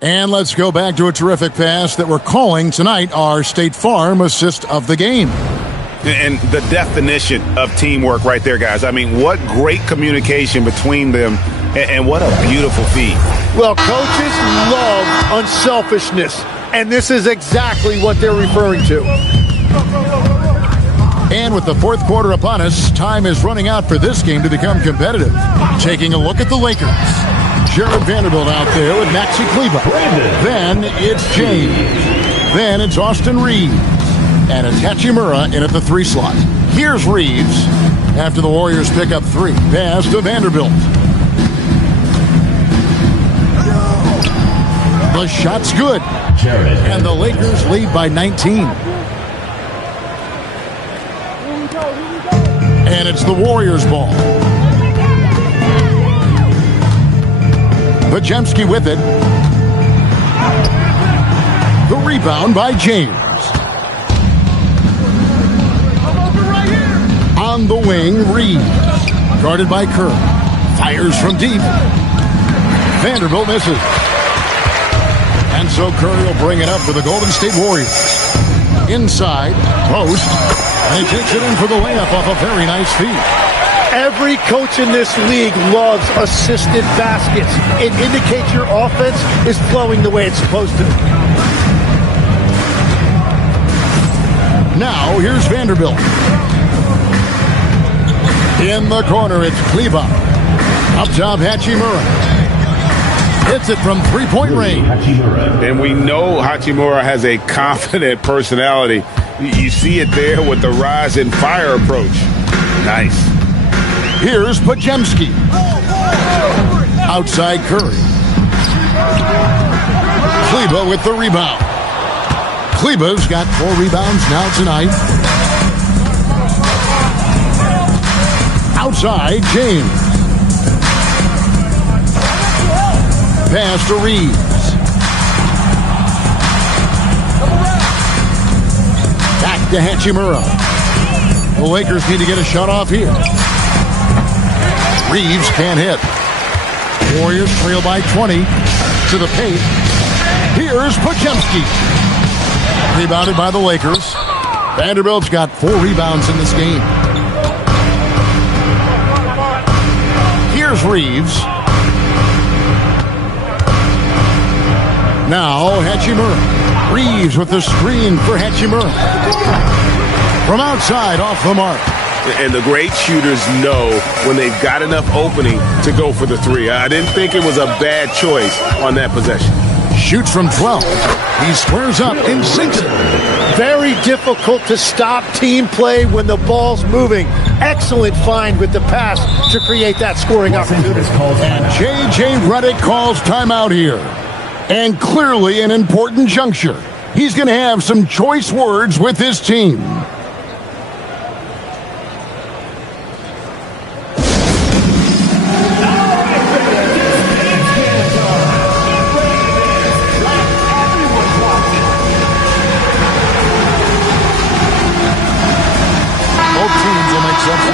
And let's go back to a terrific pass that we're calling tonight our State Farm assist of the game. And the definition of teamwork right there, guys. I mean, what great communication between them, and what a beautiful feed. Well, coaches love unselfishness, and this is exactly what they're referring to. And with the fourth quarter upon us, time is running out for this game to become competitive. Taking a look at the Lakers. Jared Vanderbilt out there with Maxi Kleber. Then it's James. Then it's Austin Reeves. And it's Hachimura in at the 3 slot. Here's Reeves after the Warriors pick up 3. Pass to Vanderbilt. The shot's good. And the Lakers lead by 19. And it's the Warriors' ball. Pajemski with it. The rebound by James. On the wing, Reeves. Guarded by Kerr. Fires from deep. Vanderbilt misses. And so Curry will bring it up for the Golden State Warriors. Inside, post. And he takes it in for the layup off a very nice feed. Every coach in this league loves assisted baskets. It indicates your offense is flowing the way it's supposed to. Now, here's Vanderbilt. In the corner, it's Kleber. Up top, Hachimura. Hits it from three-point range. And we know Hachimura has a confident personality. You see it there with the rise and fire approach. Nice. Here's Pajemski. Outside Curry. Kleber with the rebound. Kleber's got 4 rebounds now tonight. Outside, James. Pass to Reeves. to Hachimura. The Lakers need to get a shot off here. Reeves can't hit. Warriors trail by 20 to the paint. Here's Podziemski. Rebounded by the Lakers. Vanderbilt's got 4 rebounds in this game. Here's Reeves. Now Hachimura. Reeves with the screen for Hachimura. From outside, off the mark. And the great shooters know when they've got enough opening to go for the three. I didn't think it was a bad choice on that possession. Shoots from 12. He squares up and sinks it. Very difficult to stop team play when the ball's moving. Excellent find with the pass to create that scoring opportunity. And J.J. Redick calls timeout here. And clearly an important juncture. He's going to have some choice words with his team.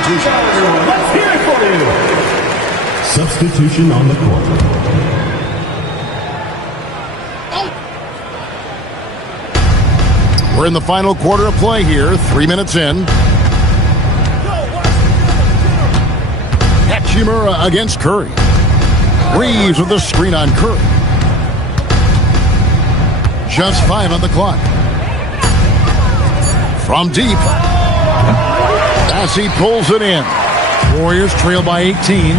Let's hear it for you. Substitution on the court. We're in the final quarter of play here, 3 minutes in. Hachimura against Curry. Reeves with the screen on Curry. Just 5 on the clock. From deep. Bassey pulls it in. Warriors trail by 18.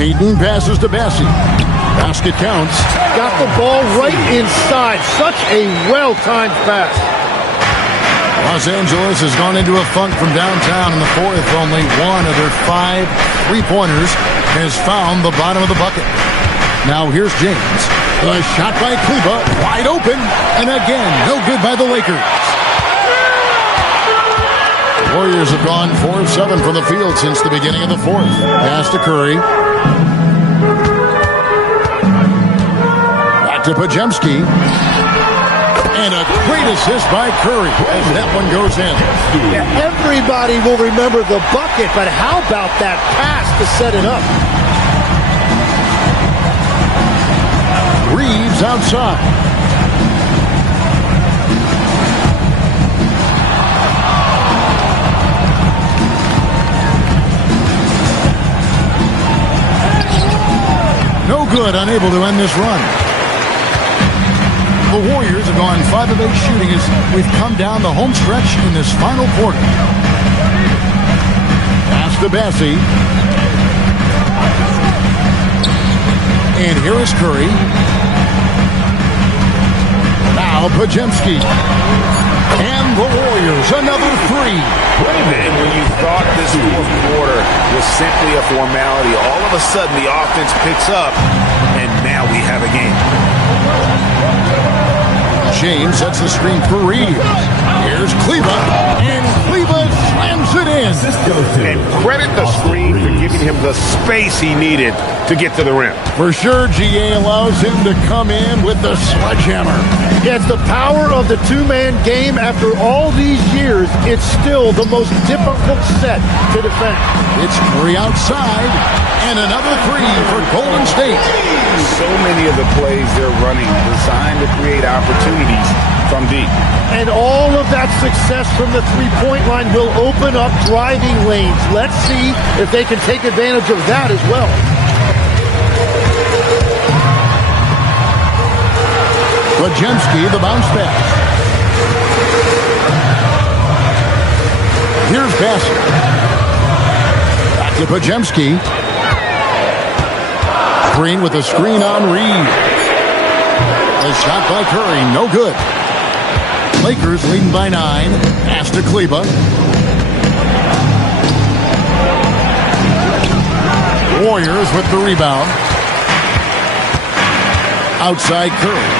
Payton passes to Bassey. Basket counts. Got the ball right inside. Such a well-timed pass. Los Angeles has gone into a funk from downtown in the fourth. Only one of their 5 3-pointers has found the bottom of the bucket. Now here's James. A shot by Kleba, wide open. And again, no good by the Lakers. Warriors have gone 4 of 7 from the field since the beginning of the fourth. Pass to Curry. Back to Podziemski. And a great assist by Curry as that one goes in. Yeah, everybody will remember the bucket, but how about that pass to set it up? Reeves outside. No good, unable to end this run. The Warriors have gone 5 of 8 shooting as we've come down the home stretch in this final quarter. Pass to Bassey. And here is Curry. Now Podziemski. And the Warriors, another 3. And when you thought this fourth quarter was simply a formality, all of a sudden the offense picks up, and now we have a game. James sets the screen for Reeves. Here's Kleba, and Kleba slams it in. And credit the screen for giving him the space he needed to get to the rim. For sure, GA allows him to come in with the sledgehammer. Yeah, it's the power of the two-man game. After all these years, it's still the most difficult set to defend. It's Curry outside, and another 3 for Golden State. So many of the plays they're running designed to create opportunities from deep. And all of that success from the three-point line will open up driving lanes. Let's see if they can take advantage of that as well. Podziemski, the bounce pass. Here's Bassey. Back to Podziemski. Green with a screen on Reed. A shot by Curry, no good. Lakers leading by 9. Pass to Kleba. Warriors with the rebound. Outside Curry.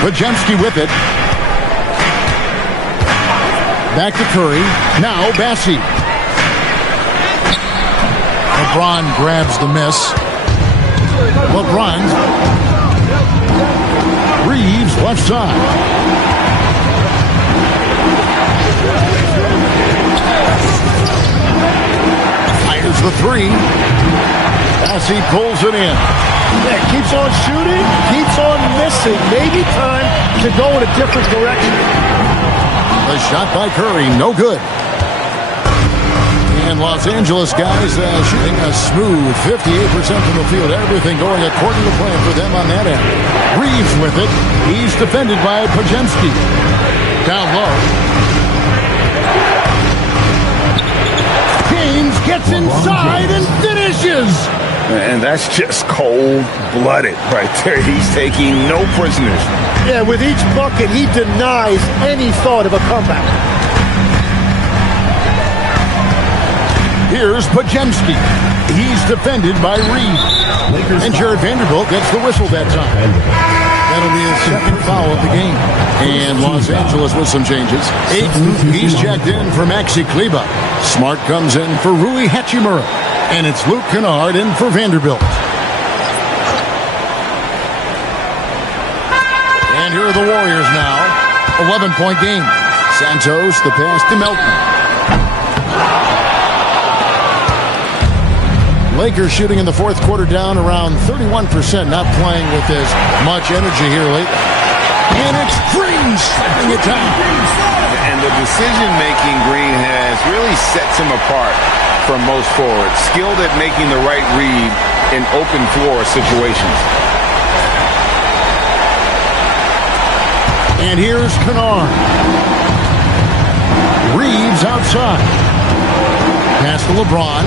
Podziemski with it. Back to Curry. Now Bassey. LeBron grabs the miss. LeBron Reeves, left side. Fires the three. As he pulls it in. Yeah, keeps on shooting, keeps on missing. Maybe time to go in a different direction. The shot by Curry, no good. And Los Angeles guys shooting a smooth 58% from the field. Everything going according to plan for them on that end. Reeves with it. He's defended by Podziemski. Down low. James gets inside and finishes. And that's just cold-blooded right there. He's taking no prisoners. Yeah, with each bucket, he denies any thought of a comeback. Here's Podziemski. He's defended by Reed. And Jared Vanderbilt gets the whistle that time. That'll be his second foul of the game. And Los Angeles with some changes. Ayton, he's checked in for Maxi Kleba. Smart comes in for Rui Hachimura. And it's Luke Kennard in for Vanderbilt. And here are the Warriors now. 11-point game. Santos, the pass to Melton. Lakers shooting in the fourth quarter down around 31%. Not playing with as much energy here lately. And it's Green stripping it down. And the decision-making Green has really sets him apart from most forwards. Skilled at making the right read in open floor situations. And here's Kennard. Reeves outside. Pass to LeBron.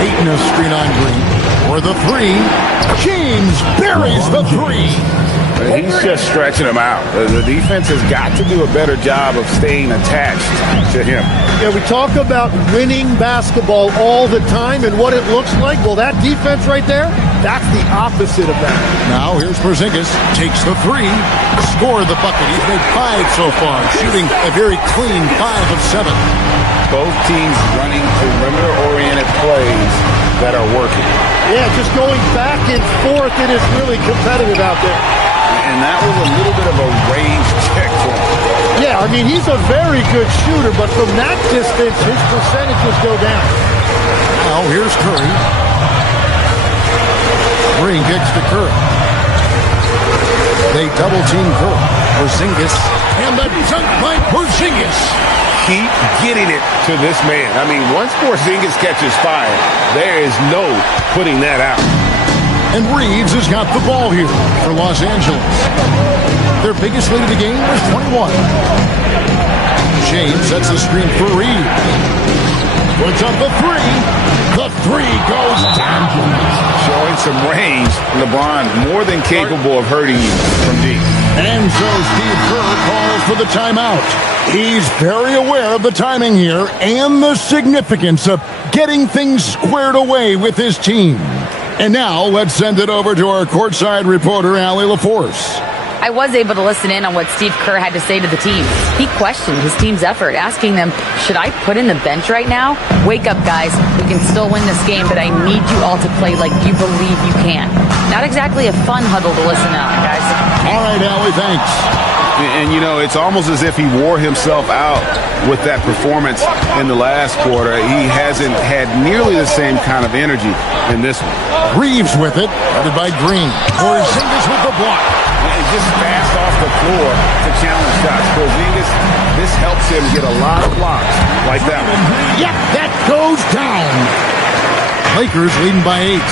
Ayton a screen on Green. For the three. James buries the three. He's just stretching him out. The defense has got to do a better job of staying attached to him. Yeah, we talk about winning basketball all the time and what it looks like. Well, that defense right there, that's the opposite of that. Now here's Porzingis. Takes the three. Scored the bucket. He's made 5 so far. Shooting a very clean 5 of 7. Both teams running perimeter-oriented plays that are working. Yeah, just going back and forth, it is really competitive out there. And that was a little bit of a range check for him. Yeah, I mean, he's a very good shooter, but from that distance, his percentages go down. Now here's Curry. Green kicks to Curry. They double-team Curry. Porzingis. And the dunk by Porzingis. Keep getting it to this man. I mean, once Porzingis catches fire, there is no putting that out. And Reeves has got the ball here for Los Angeles. Their biggest lead of the game was 21. James sets the screen for Reeves. Puts up the three. The three goes down. Showing some range. LeBron more than capable of hurting you from deep. And so Steve Kerr calls for the timeout. He's very aware of the timing here and the significance of getting things squared away with his team. And now let's send it over to our courtside reporter, Allie LaForce. I was able to listen in on what Steve Kerr had to say to the team. He questioned his team's effort, asking them, should I put in the bench right now? Wake up, guys. We can still win this game, but I need you all to play like you believe you can. Not exactly a fun huddle to listen on, guys. All right, Allie, thanks. And, you know, it's almost as if he wore himself out with that performance in the last quarter. He hasn't had nearly the same kind of energy in this one. Reeves with it, headed by Green. Porzingis with the block. And just fast off the floor to challenge shots. Porzingis, this helps him get a lot of blocks like that one. Yep, that goes down. Lakers leading by 8.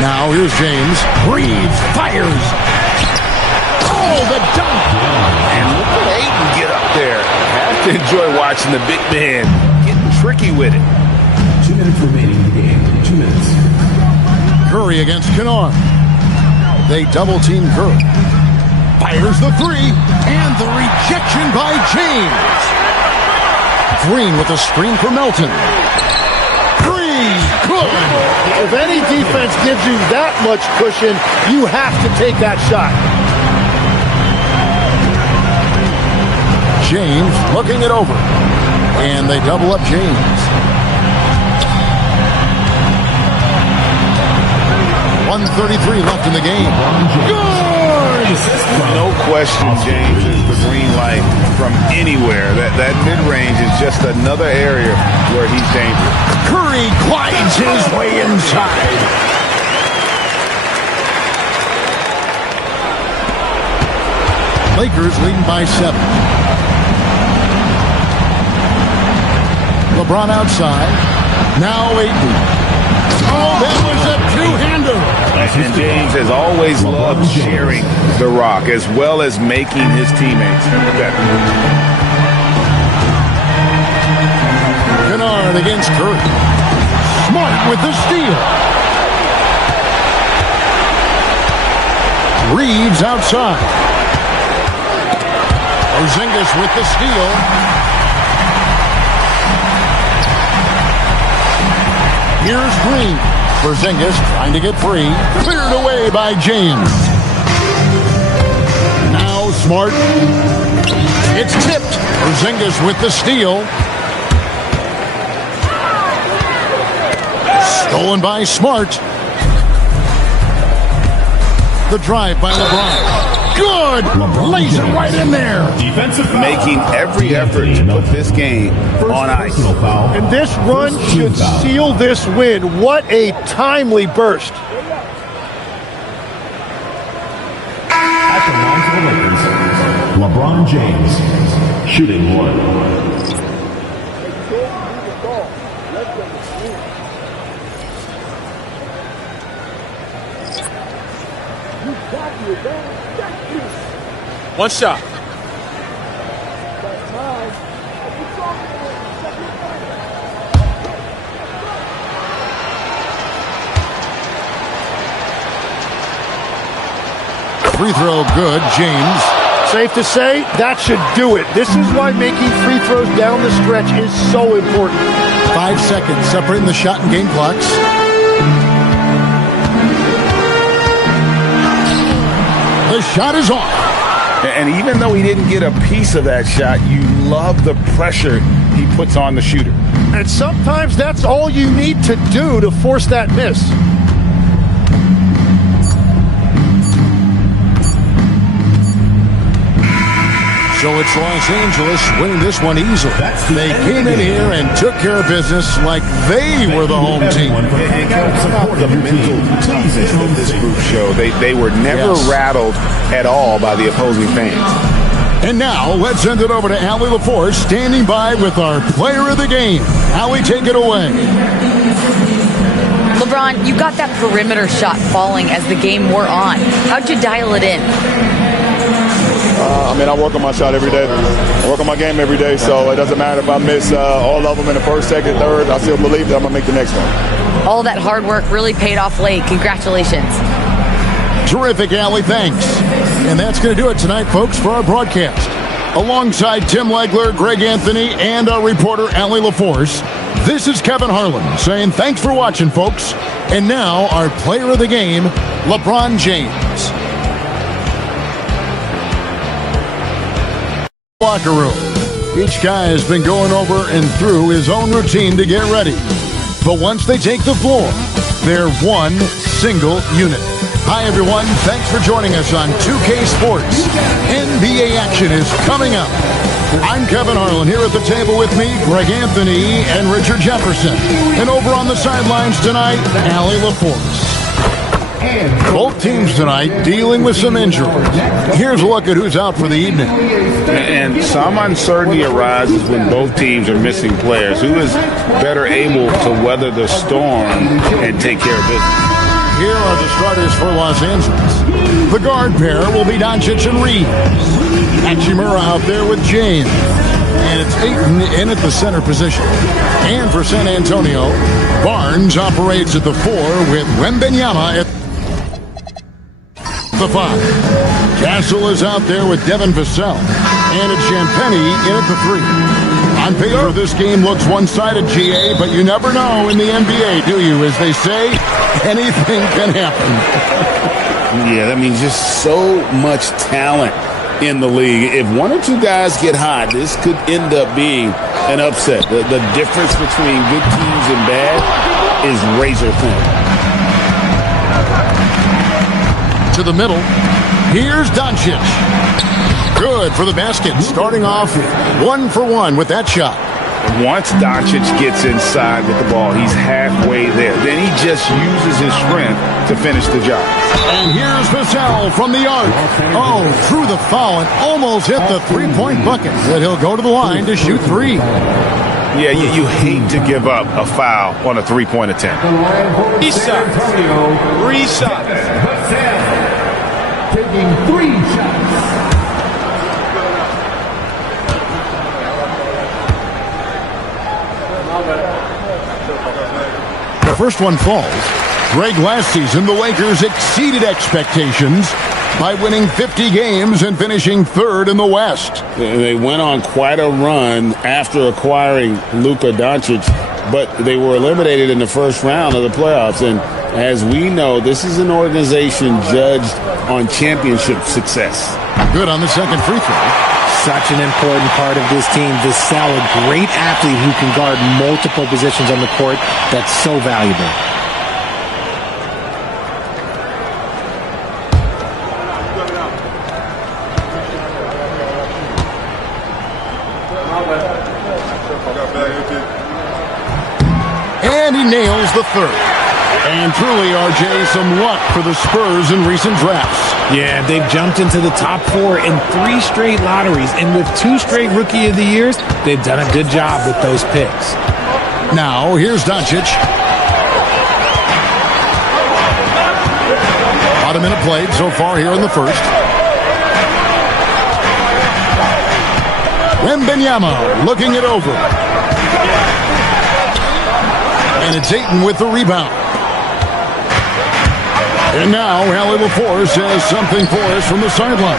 Now here's James. Reeves fires. Oh, the dunk. And look at Ayton get up there. Have to enjoy watching the big man getting tricky with it. 2 minutes remaining in the game. 2 minutes. Curry against Kennard. They double-team Curry. Fires the three. And the rejection by James. Green with a screen for Melton. Good. If any defense gives you that much cushion, you have to take that shot. James looking it over. And they double up James. 1:33 left in the game. Good! No question, James, is the green light from anywhere. That mid-range is just another area where he's dangerous. Curry glides his way inside. Lakers leading by 7. LeBron outside. Now Ayton. Oh, that was a two-hander. And James has always loved sharing the rock as well as making his teammates better. Kennard against Curry. Smart with the steal. Reeves outside. Porzingis with the steal. Here's Green. Porzingis trying to get free. Cleared away by James. Now Smart. It's tipped. Porzingis with the steal. Stolen by Smart. The drive by LeBron. Good! Lays it right in there. Making every effort to put this game on ice. And this run should seal this win. What a timely burst. At the line for the Lakers, LeBron James, shooting 1. One shot. Free throw good, James. Safe to say, that should do it. This is why making free throws down the stretch is so important. 5 seconds separating the shot and game clocks. The shot is off. And even though he didn't get a piece of that shot, you love the pressure he puts on the shooter. And sometimes that's all you need to do to force that miss. So it's Los Angeles winning this one easily. They came in here and took care of business like they were the home team. The mental toughness that this group showed. They were never rattled at all by the opposing fans. And now let's send it over to Allie LaForce standing by with our player of the game. Allie, take it away. LeBron, you got that perimeter shot falling as the game wore on. How'd you dial it in? I work on my shot every day. I work on my game every day, so it doesn't matter if I miss all of them in the first, second, third. I still believe that I'm going to make the next one. All that hard work really paid off late. Congratulations. Terrific, Allie. Thanks. And that's going to do it tonight, folks, for our broadcast. Alongside Tim Legler, Greg Anthony, and our reporter, Allie LaForce, this is Kevin Harlan saying thanks for watching, folks. And now our player of the game, LeBron James. Locker room. Each guy has been going over and through his own routine to get ready. But once they take the floor, they're one single unit. Hi, everyone. Thanks for joining us on 2K Sports. NBA action is coming up. I'm Kevin Harlan here at the table with me, Greg Anthony and Richard Jefferson. And over on the sidelines tonight, Allie LaForce. Both teams tonight dealing with some injuries. Here's a look at who's out for the evening. And some uncertainty arises when both teams are missing players. Who is better able to weather the storm and take care of business? Here are the starters for Los Angeles. The guard pair will be Doncic and Reeves. Hachimura out there with James. And it's Ayton in at the center position. And for San Antonio, Barnes operates at the 4 with Wembanyama at the 5. Castle is out there with Devin Vassell. And it's Champagny in at the 3. On paper, this game looks one-sided, GA, but you never know in the NBA, do you? As they say, anything can happen. Yeah, that means just so much talent in the league. If one or two guys get hot, this could end up being an upset. The difference between good teams and bad is razor thin. To the middle. Here's Doncic. Good for the basket. Starting off 1 for 1 with that shot. Once Doncic gets inside with the ball, he's halfway there. Then he just uses his strength to finish the job. And here's Vassell from the arc. Oh, threw the foul and almost hit the three-point bucket. But he'll go to the line to shoot 3. Yeah, you hate to give up a foul on a three-point attempt. 3 shots. 3 shots. Taking 3 shots. The first one falls. Greg, last season, the Lakers exceeded expectations by winning 50 games and finishing 3rd in the West. They went on quite a run after acquiring Luka Doncic, but they were eliminated in the first round of the playoffs. And as we know, this is an organization judged on championship success. Good on the second free throw. Such an important part of this team. Vassell, a great athlete who can guard multiple positions on the court. That's so valuable. And he nails the third. And truly, RJ, some luck for the Spurs in recent drafts. Yeah, they've jumped into the top 4 in 3 straight lotteries. And with 2 straight Rookie of the Years, they've done a good job with those picks. Now, here's Doncic. About a minute played so far here in the first. Wembanyama looking it over. And it's Ayton with the rebound. And now, Allie LaForce has something for us from the sideline.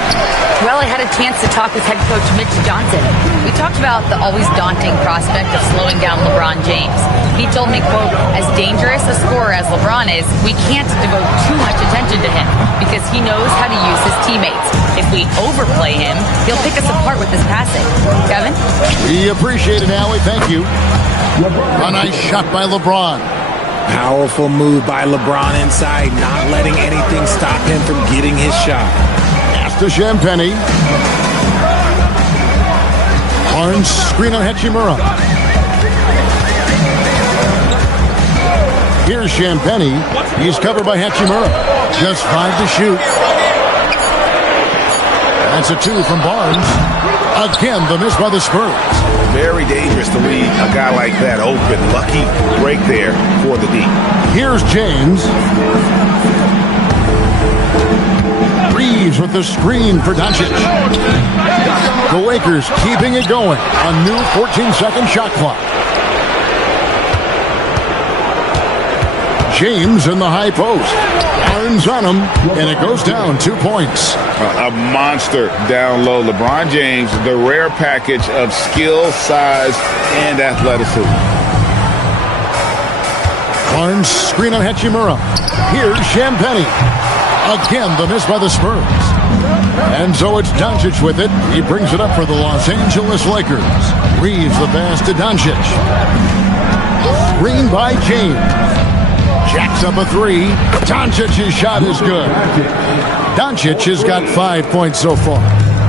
Well, I had a chance to talk with head coach Mitch Johnson. We talked about the always daunting prospect of slowing down LeBron James. He told me, quote, as dangerous a scorer as LeBron is, we can't devote too much attention to him because he knows how to use his teammates. If we overplay him, he'll pick us apart with his passing. Kevin? We appreciate it, Allie. Thank you. A nice shot by LeBron. Powerful move by LeBron inside, not letting anything stop him from getting his shot. Pass to Champagnie. Barnes screen on Hachimura. Here's Champagnie. He's covered by Hachimura. Just 5 to shoot. That's a 2 from Barnes. Again, the miss by the Spurs. Very dangerous to leave a guy like that open. Lucky break there for the D. Here's James. Reeves with the screen for Doncic. The Lakers keeping it going. A new 14-second shot clock. James in the high post. Barnes on him, and it goes down 2 points. A monster down low. LeBron James, the rare package of skill, size, and athleticism. Barnes screen on Hachimura. Here's Champagnie. Again, the miss by the Spurs. And so it's Doncic with it. He brings it up for the Los Angeles Lakers. Reeves the pass to Doncic. Screen by James. Jacks up a 3. Doncic's shot is good. Doncic has got 5 points so far.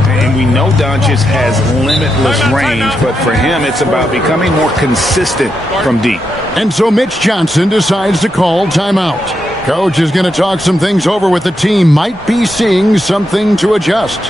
And we know Doncic has limitless range, but for him, it's about becoming more consistent from deep. And so Mitch Johnson decides to call timeout. Coach is going to talk some things over with the team. Might be seeing something to adjust.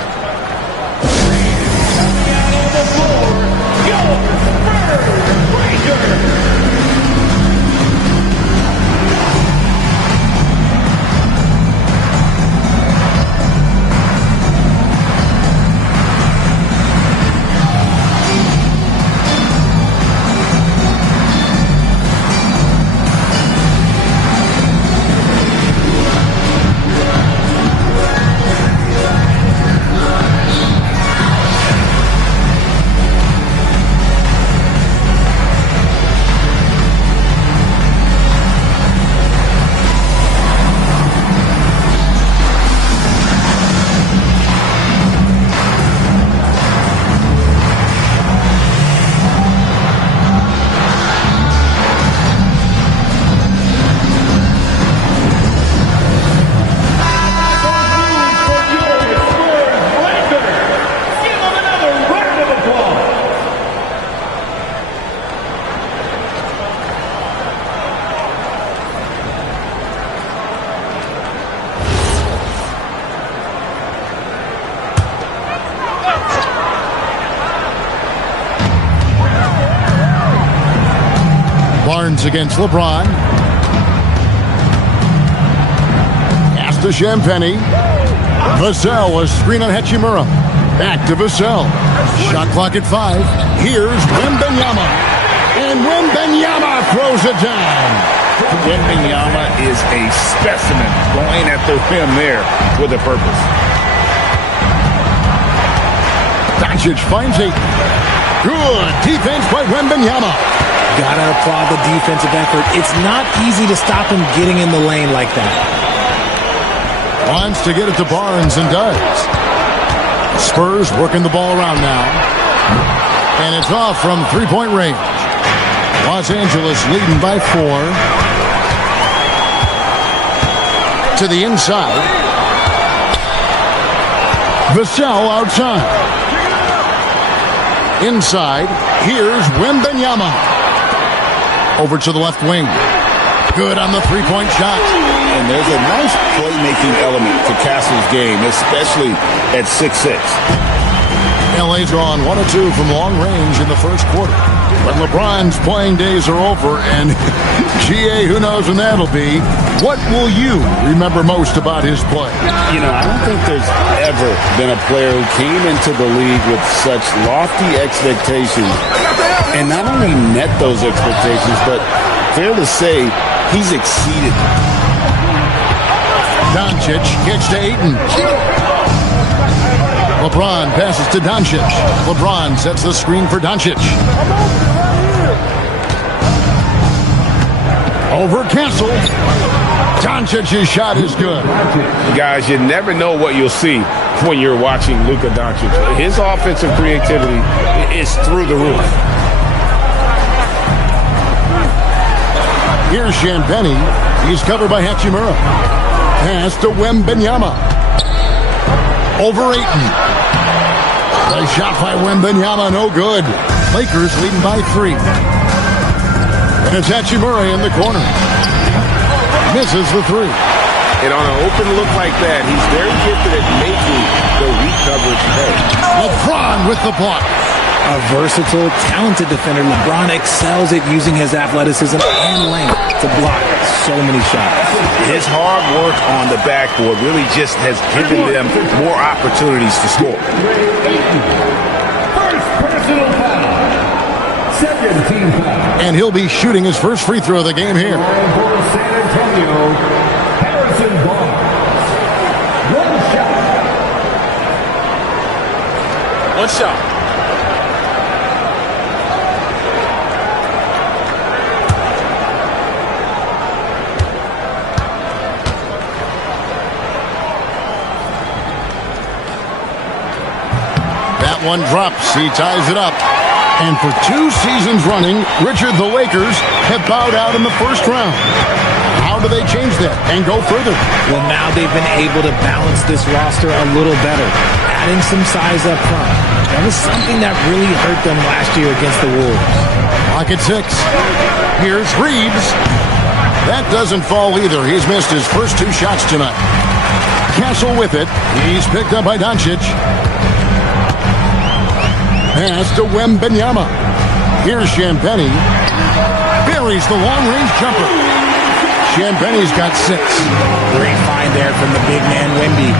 Barnes against LeBron. Pass to Champagny. Vassell, a screen on Hachimura. Back to Vassell. Shot clock at 5. Here's Wembanyama. And Wembanyama throws it down. Wembanyama is a specimen going at the rim there with a purpose. Doncic finds it. Good defense by Wembanyama. Gotta applaud the defensive effort. It's not easy to stop him getting in the lane like that. Wants to get it to Barnes and does. Spurs working the ball around now. And it's off from three-point range. Los Angeles leading by 4. To the inside. Vassell outside. Inside. Here's Wembanyama. Over to the left wing. Good on the three-point shot. And there's a nice playmaking element to Castle's game, especially at 6'6". LA drawn 1 of 2 from long range in the first quarter. But LeBron's playing days are over, and GA, who knows when that'll be. What will you remember most about his play? You know, I don't think there's ever been a player who came into the league with such lofty expectations and not only met those expectations, but fair to say, he's exceeded. Doncic kicks to Ayton. LeBron passes to Doncic. LeBron sets the screen for Doncic. Over Castle. Doncic's shot is good. Guys, you never know what you'll see when you're watching Luka Doncic. His offensive creativity is through the roof. Here's Champagny. He's covered by Hachimura. Pass to Wembanyama. Over Ayton. The shot by Wembanyama, no good. Lakers leading by 3. And it's Hachimura in the corner. Misses the 3. And on an open look like that, he's very gifted at making the weak coverage pay. LeBron with the block. A versatile, talented defender, LeBron excels at using his athleticism and length to block so many shots. His hard work on the backboard really just has given them more opportunities to score. First personal foul. Second team foul. And he'll be shooting his first free throw of the game here. For San Antonio, Harrison Barnes. One shot. One shot. One drops. He ties it up. And for 2 seasons running, Richard, the Lakers have bowed out in the first round. How do they change that and go further? Well, now they've been able to balance this roster a little better, adding some size up front. That was something that really hurt them last year against the Wolves. Clock at 6. Here's Reeves. That doesn't fall either. He's missed his first 2 shots tonight. Castle with it. He's picked up by Doncic. Pass to Wembanyama. Here's Champagny. Buries the long-range jumper. Champagny's got 6. Great find there from the big man, Wemby.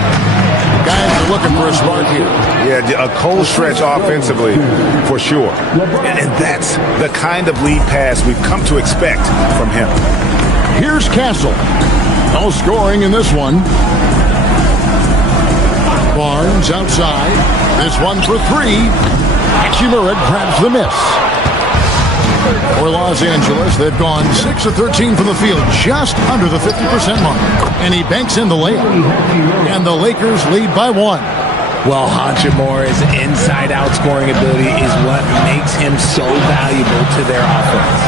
Guys are looking for a spark here. Yeah, a cold stretch offensively, for sure. And that's the kind of lead pass we've come to expect from him. Here's Castle. No scoring in this one. Barnes outside. This one for 3. Hachimura grabs the miss. For Los Angeles, they've gone 6 of 13 from the field, just under the 50% mark. And he banks in the layup. And the Lakers lead by 1. Well, Hachimura's inside-out scoring ability is what makes him so valuable to their offense.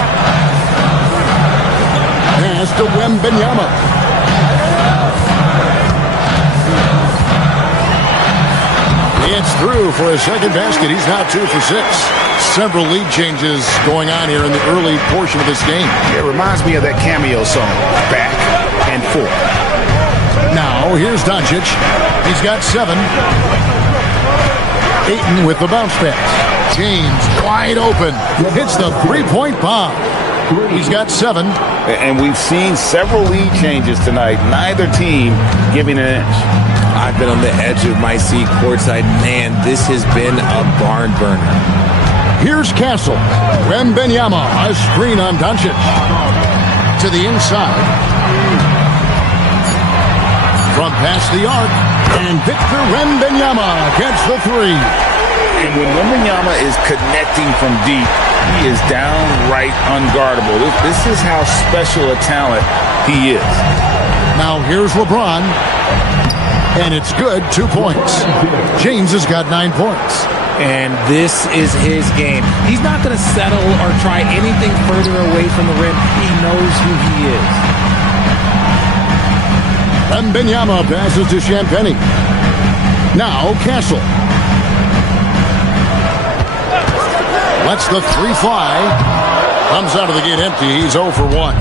Pass to Wembanyama. It's through for his second basket. He's now 2 for 6. Several lead changes going on here in the early portion of this game. It reminds me of that cameo song, Back and Forth. Now, here's Doncic. He's got 7. Ayton with the bounce pass. James wide open. Hits the three-point bomb. He's got 7. And we've seen several lead changes tonight. Neither team giving an inch. I've been on the edge of my seat courtside. Man, this has been a barn burner. Here's Castle. Wembanyama, a screen on Doncic. To the inside. From past the arc. And Victor Wembanyama gets the 3. And when Wembanyama is connecting from deep, he is downright unguardable. This is how special a talent he is. Now here's LeBron. And it's good, 2 points. James has got 9 points. And this is his game. He's not going to settle or try anything further away from the rim. He knows who he is. Wembanyama passes to Champagnie. Now Castle. Lets the 3 fly. Comes out of the gate empty. He's 0 for 1.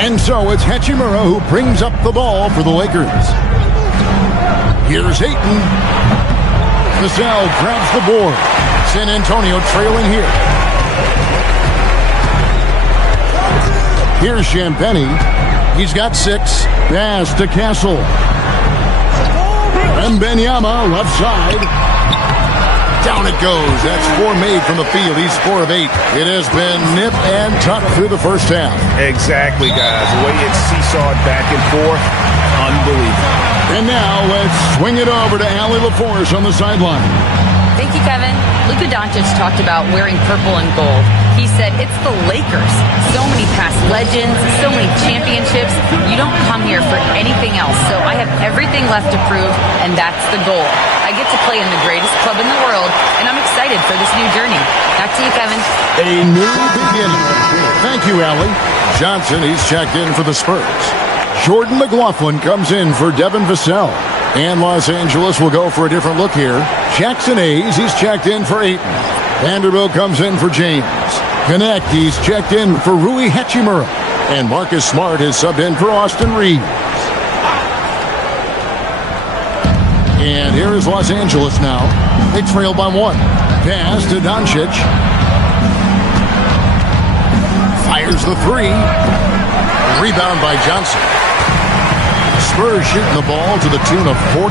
And so it's Hachimura who brings up the ball for the Lakers. Here's Ayton. Vassell grabs the board. San Antonio trailing here. Here's Champagnie. He's got 6. Pass to Castle. Wembanyama left side. Down it goes. That's 4 made from the field. He's 4 of 8. It has been nip and tuck through the first half. Exactly, guys. The way it's seesawed back and forth, unbelievable. And now let's swing it over to Allie LaForce on the sideline. Thank you, Kevin. Luka Doncic talked about wearing purple and gold. He said, it's the Lakers. So many past legends, so many championships. You don't come here for anything else. So I have everything left to prove, and that's the goal. I get to play in the greatest club in the world, and I'm excited for this new journey. Back to you, Kevin. A new beginning. Thank you, Allie. Johnson, he's checked in for the Spurs. Jordan McLaughlin comes in for Devin Vassell. And Los Angeles will go for a different look here. Jackson Hayes, he's checked in for Ayton. Vanderbilt comes in for James. Connect, he's checked in for Rui Hachimura. And Marcus Smart is subbed in for Austin Reeves. And here is Los Angeles now. They trail by 1. Pass to Doncic. Fires the 3. Rebound by Johnson. Spurs shooting the ball to the tune of 41%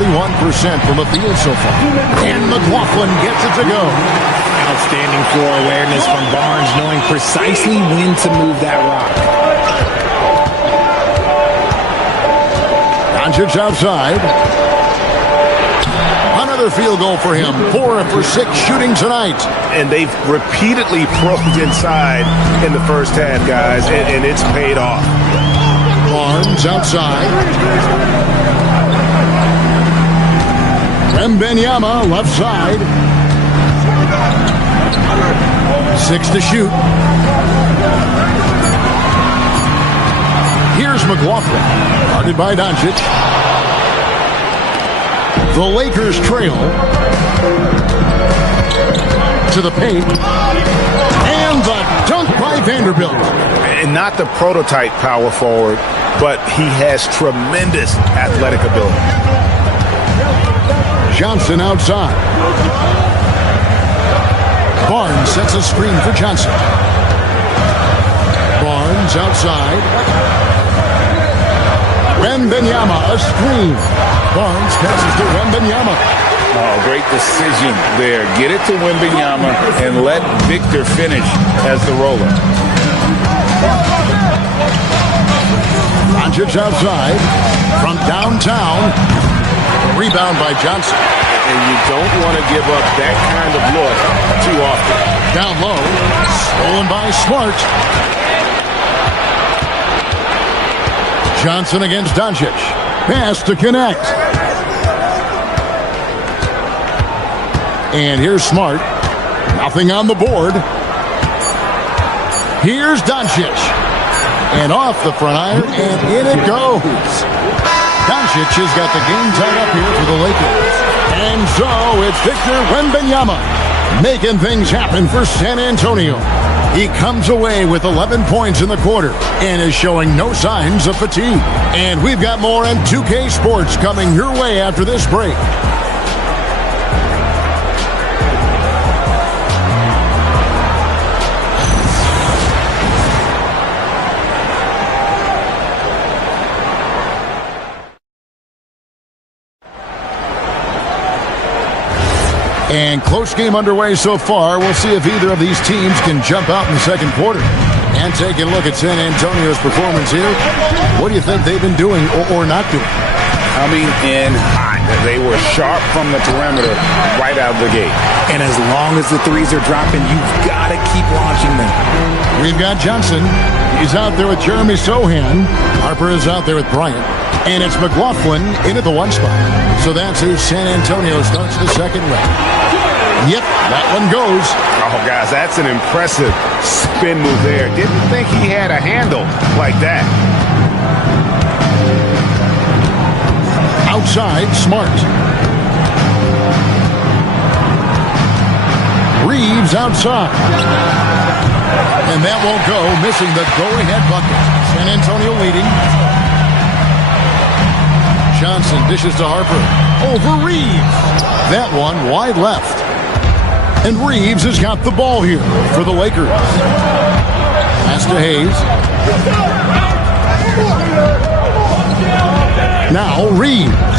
from the field so far. And McLaughlin gets it to go. Outstanding floor awareness from Barnes, knowing precisely when to move that rock. Doncic outside. Another field goal for him. 4 for 6 shooting tonight. And they've repeatedly probed inside in the first half, guys, and it's paid off. Barnes outside. Wembanyama left side. 6 to shoot. Here's McLaughlin. Guarded by Doncic. The Lakers trail. To the paint. And the dunk by Vanderbilt. And not the prototype power forward, but he has tremendous athletic ability. Johnson outside. Barnes sets a screen for Johnson. Barnes outside. Wembanyama, a screen. Barnes passes to Wembanyama. Oh, great decision there. Get it to Wembanyama and let Victor finish as the roller. Doncic outside. From downtown. Rebound by Johnson. And you don't want to give up that kind of look too often. Down low. Stolen by Smart. Johnson against Doncic. Pass to connect. And here's Smart. Nothing on the board. Here's Doncic. And off the front iron, and in it goes. Doncic has got the game tied up here for the Lakers. And so it's Victor Wembanyama making things happen for San Antonio. He comes away with 11 points in the quarter and is showing no signs of fatigue. And we've got more on 2K Sports coming your way after this break. And close game underway so far. We'll see if either of these teams can jump out in the second quarter. And taking a look at San Antonio's performance here, what do you think they've been doing or not doing? Coming in hot. They were sharp from the perimeter right out of the gate. And as long as the threes are dropping, you've got to keep launching them. We've got Johnson. He's out there with Jeremy Sohan. Harper is out there with Bryant. And it's McLaughlin into the one spot. So that's who San Antonio starts the second with. Yep, that one goes. Oh, guys, that's an impressive spin move there. Didn't think he had a handle like that. Outside, Smart. Reeves outside. And that won't go, missing the go-ahead bucket. San Antonio leading. Johnson dishes to Harper. Over Reeves. That one wide left. And Reeves has got the ball here for the Lakers. Pass to Hayes. Now Reeves.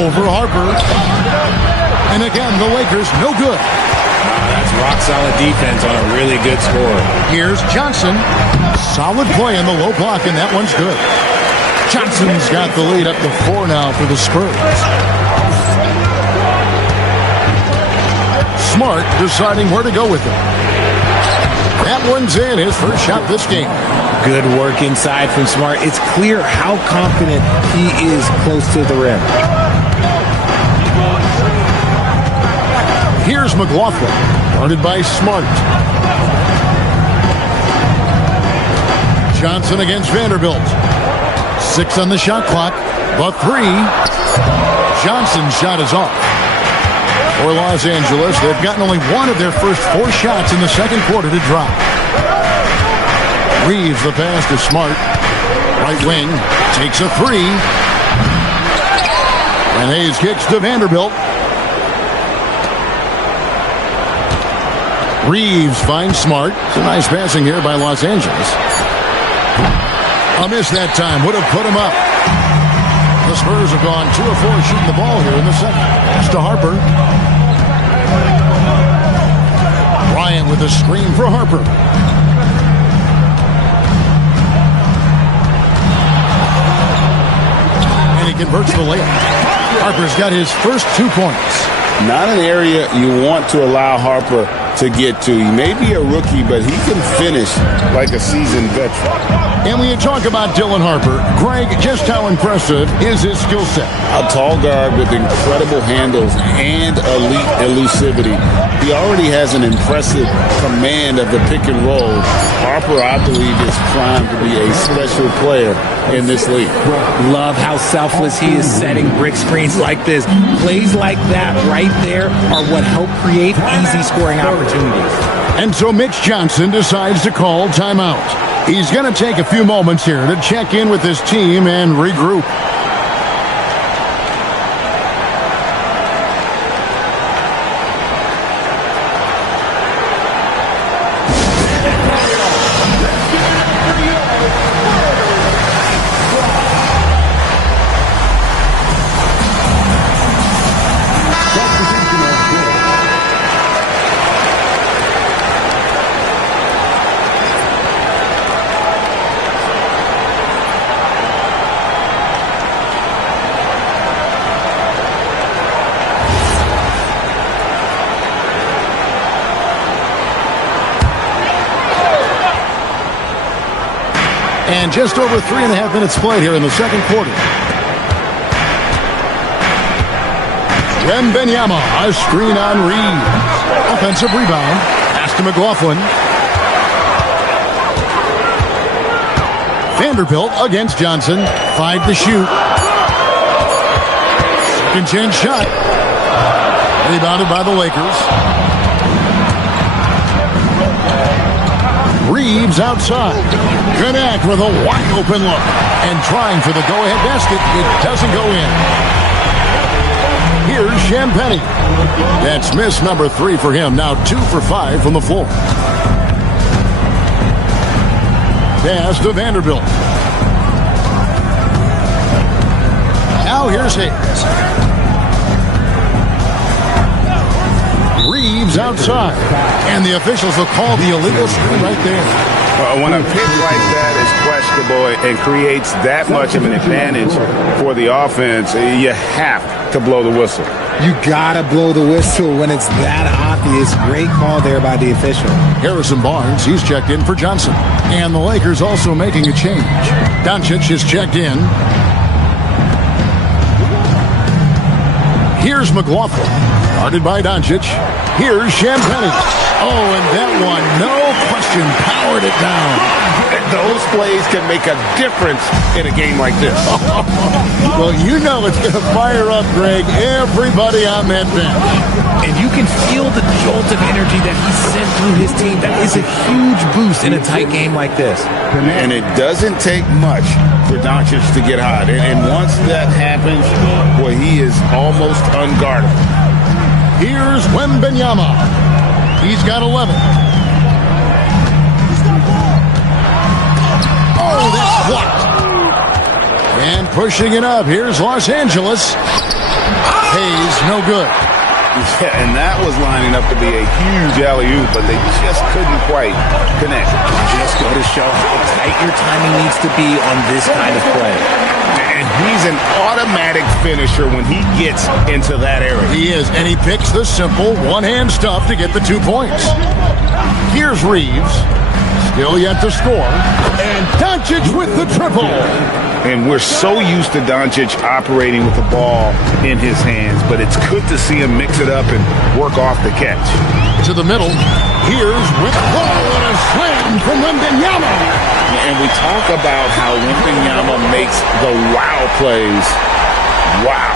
Over Harper. And again, the Lakers no good. That's rock-solid defense on a really good score. Here's Johnson. Solid play in the low block, and that one's good. Johnson's got the lead up to 4 now for the Spurs. Smart deciding where to go with it. That one's in, his first shot this game. Good work inside from Smart. It's clear how confident he is close to the rim. Here's McLaughlin, guarded by Smart. Johnson against Vanderbilt. 6 on the shot clock, but 3. Johnson's shot is off. For Los Angeles, they've gotten only 1 of their first 4 shots in the second quarter to drop. Reeves the pass to Smart. Right wing, takes a 3. And Hayes kicks to Vanderbilt. Reeves finds Smart. Some nice passing here by Los Angeles. A miss that time. Would have put him up. The Spurs have gone 2 of 4 shooting the ball here in the second. Pass to Harper. Bryant with a screen for Harper. And he converts the layup. Harper's got his first 2 points. Not an area you want to allow Harper to get to. He may be a rookie, but he can finish like a seasoned veteran. And when you talk about Dylan Harper, Greg, just how impressive is his skill set? A tall guard with incredible handles and elite elusivity. He already has an impressive command of the pick and roll. Harper, I believe, is primed to be a special player in this league. Love how selfless he is setting brick screens like this. Plays like that right there are what help create easy scoring opportunities. And so Mitch Johnson decides to call timeout. He's going to take a few moments here to check in with his team and regroup. And just over 3.5 minutes played here in the second quarter. Wembanyama, a screen on Reeves. Offensive rebound. Pass to McLaughlin. Vanderbilt against Johnson. 5 to shoot. Second chance shot. Rebounded by the Lakers. Reeves outside. Connect with a wide open look. And trying for the go-ahead basket. It doesn't go in. Here's Champagnie. That's miss number 3 for him. Now 2 for 5 from the floor. Pass to Vanderbilt. Now here's Hayes. Reeves outside. And the officials will call the illegal screen right there. When a pick like that is questionable and creates that much of an advantage for the offense, you have to blow the whistle. You gotta blow the whistle when it's that obvious. Great call there by the official. Harrison Barnes, he's checked in for Johnson. And the Lakers also making a change. Doncic is checked in. Here's McLaughlin, guarded by Doncic. Here's Champagnie. Oh, and that one, no question, powered it down. Those plays can make a difference in a game like this. Well, you know it's going to fire up, Greg, everybody on that bench. And you can feel the jolt of energy that he sent through his team. That is a huge boost in a tight game like this. And it doesn't take much for Doncic to get hot. And once that happens, boy, he is almost unguardable. Here's Wembanyama. He's got 11. Oh, that's blocked. And pushing it up. Here's Los Angeles. Hayes, no good. Yeah, and that was lining up to be a huge alley-oop, but they just couldn't quite connect. Just go to show how tight your timing needs to be on this kind of play. And he's an automatic finisher when he gets into that area. He is, and he picks the simple one-hand stuff to get the 2 points. Here's Reeves, still yet to score, and Doncic with the triple. And we're so used to Doncic operating with the ball in his hands, but it's good to see him mix it up and work off the catch. To the middle, here's with the ball and a slam from Wembanyama. And we talk about how Wembanyama makes the wow plays. Wow.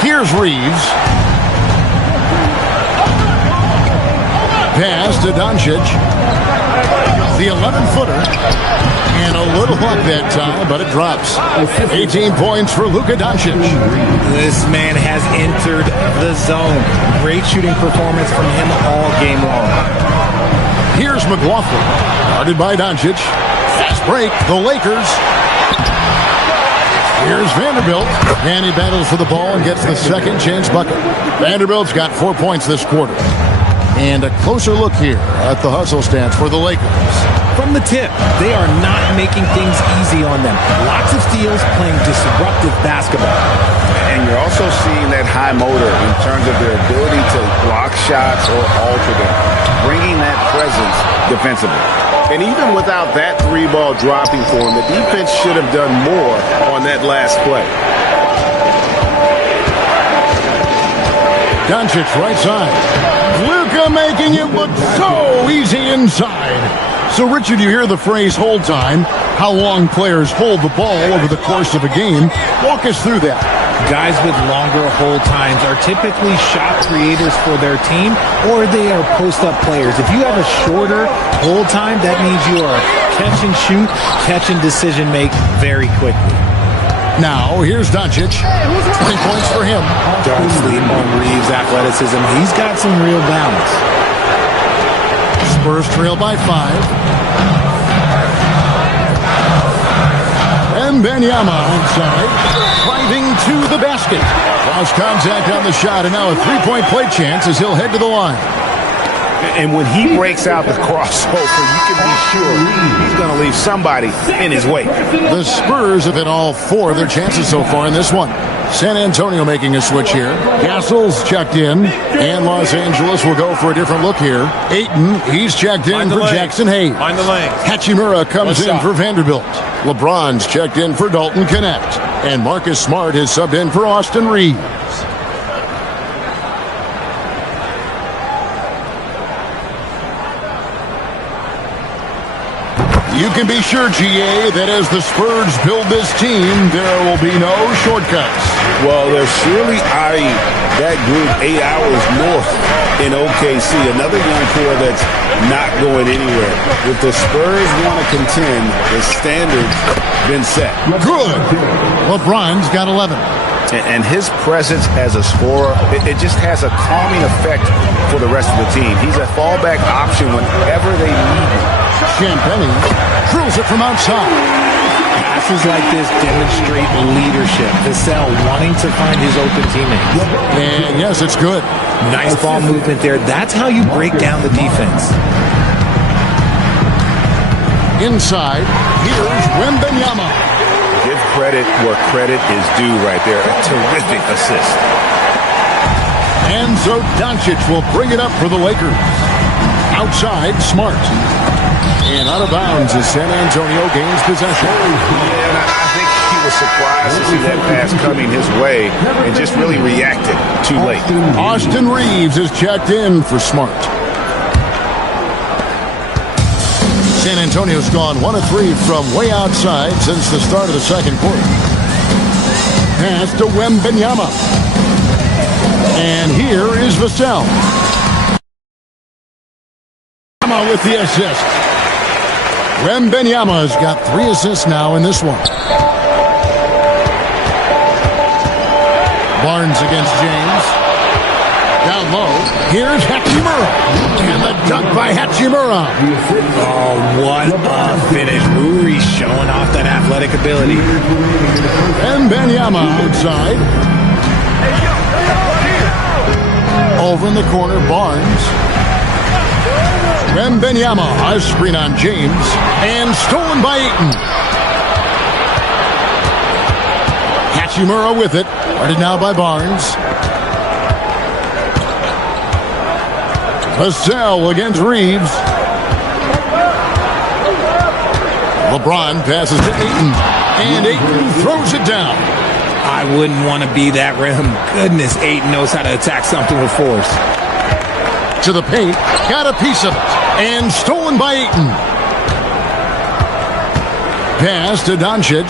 Here's Reeves. Pass to Doncic. The 11-footer. And a little luck that time, but it drops. 18 points for Luka Doncic. This man has entered the zone. Great shooting performance from him all game long. Here's McLaughlin, guarded by Doncic. Fast break, the Lakers. Here's Vanderbilt, and he battles for the ball and gets the second chance bucket. Vanderbilt's got 4 points this quarter. And a closer look here at the hustle stance for the Lakers. From the tip, they are not making things easy on them. Lots of steals, playing disruptive basketball. And you're also seeing that high motor in terms of their ability to block shots or alter them, bringing that presence defensively. And even without that 3-ball dropping for him, the defense should have done more on that last play. Doncic right side. Luka making it look so easy inside. So, Richard, you hear the phrase hold time, how long players hold the ball over the course of a game. Walk us through that. Guys with longer hold times are typically shot creators for their team, or they are post-up players. If you have a shorter hold time, that means you are catch and shoot, catch and decision make very quickly. Now, here's Doncic. 20 points for him. Don't sleep on Reeves' athleticism. He's got some real balance. Spurs trail by 5. And Wembanyama inside, driving to the basket. Lost contact on the shot, and now a 3-point play chance as he'll head to the line. And when he breaks out the crossover, you can be sure he's going to leave somebody in his wake. The Spurs have hit all 4 of their chances so far in this one. San Antonio making a switch here. Castle's checked in, and Los Angeles will go for a different look here. Ayton, he's checked in for Jackson Hayes. Find the lane. Hachimura comes in for Vanderbilt. LeBron's checked in for Dalton Connect. And Marcus Smart is subbed in for Austin Reeves. You can be sure, GA, that as the Spurs build this team, there will be no shortcuts. Well, they're surely eyeing that group 8 hours north in OKC. Another young core that's not going anywhere. If the Spurs want to contend, the standard's been set. Good. LeBron's got 11. And his presence as a scorer, it just has a calming effect for the rest of the team. He's a fallback option whenever they need him. Champagnie drills it from outside. Pass Passes like this demonstrate leadership. Vassell wanting to find his open teammates. And yes, it's good. Nice ball movement there. That's how you break down the defense. Inside, here's Wembanyama. Give credit where credit is due right there. A terrific assist. And so Doncic will bring it up for the Lakers. Outside, Smart. And out of bounds as San Antonio gains possession. And I think he was surprised to see that pass coming his way and just really reacted too late. Austin Reeves is checked in for Smart. San Antonio's gone 1 of 3 from way outside since the start of the second quarter. Pass to Wembanyama. And here is Vassell. With the assist. Wembanyama has got 3 assists now in this one. Barnes against James. Down low. Here's Hachimura. And the dunk by Hachimura. Oh, what a finish. Rui showing off that athletic ability. Wembanyama outside. Over in the corner, Barnes. Wembanyama, a screen on James, and stolen by Ayton. Hachimura with it, guarded now by Barnes. Vassell against Reeves. LeBron passes to Ayton, and Ayton throws it down. I wouldn't want to be that rim. Goodness, Ayton knows how to attack something with force. To the paint, got a piece of it, and stolen by Ayton. Pass to Doncic.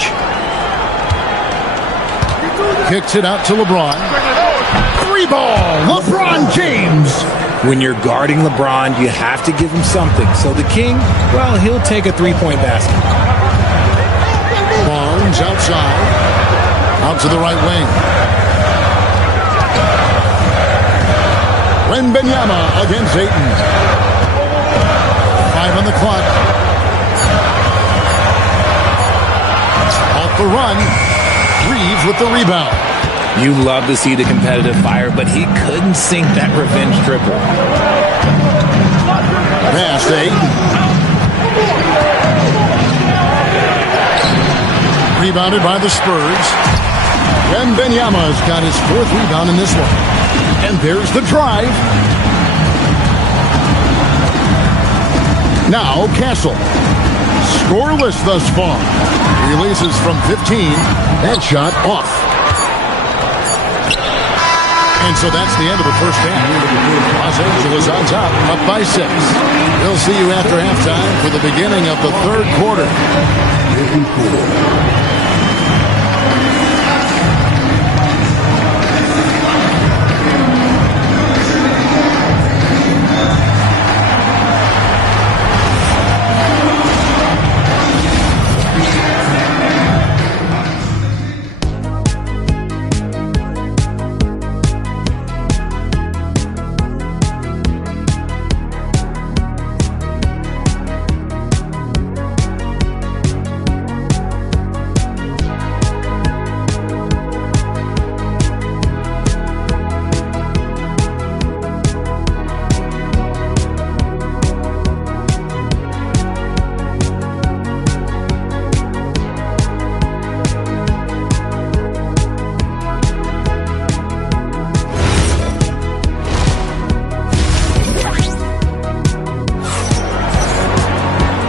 Kicks it out to LeBron. 3-ball, LeBron James. When you're guarding LeBron, you have to give him something. So the King, well, he'll take a 3-point basket. Barnes outside, out to the right wing. Wembanyama against Ayton. 5 on the clock. Off the run. Reeves with the rebound. You love to see the competitive fire, but he couldn't sink that revenge triple. Pass to Ayton. Rebounded by the Spurs. Wembanyama's got his 4th rebound in this one. And there's the drive. Now Castle. Scoreless thus far. Releases from 15. That shot off. And so that's the end of the first half. Los Angeles on top, up by 6. We'll see you after halftime for the beginning of the third quarter.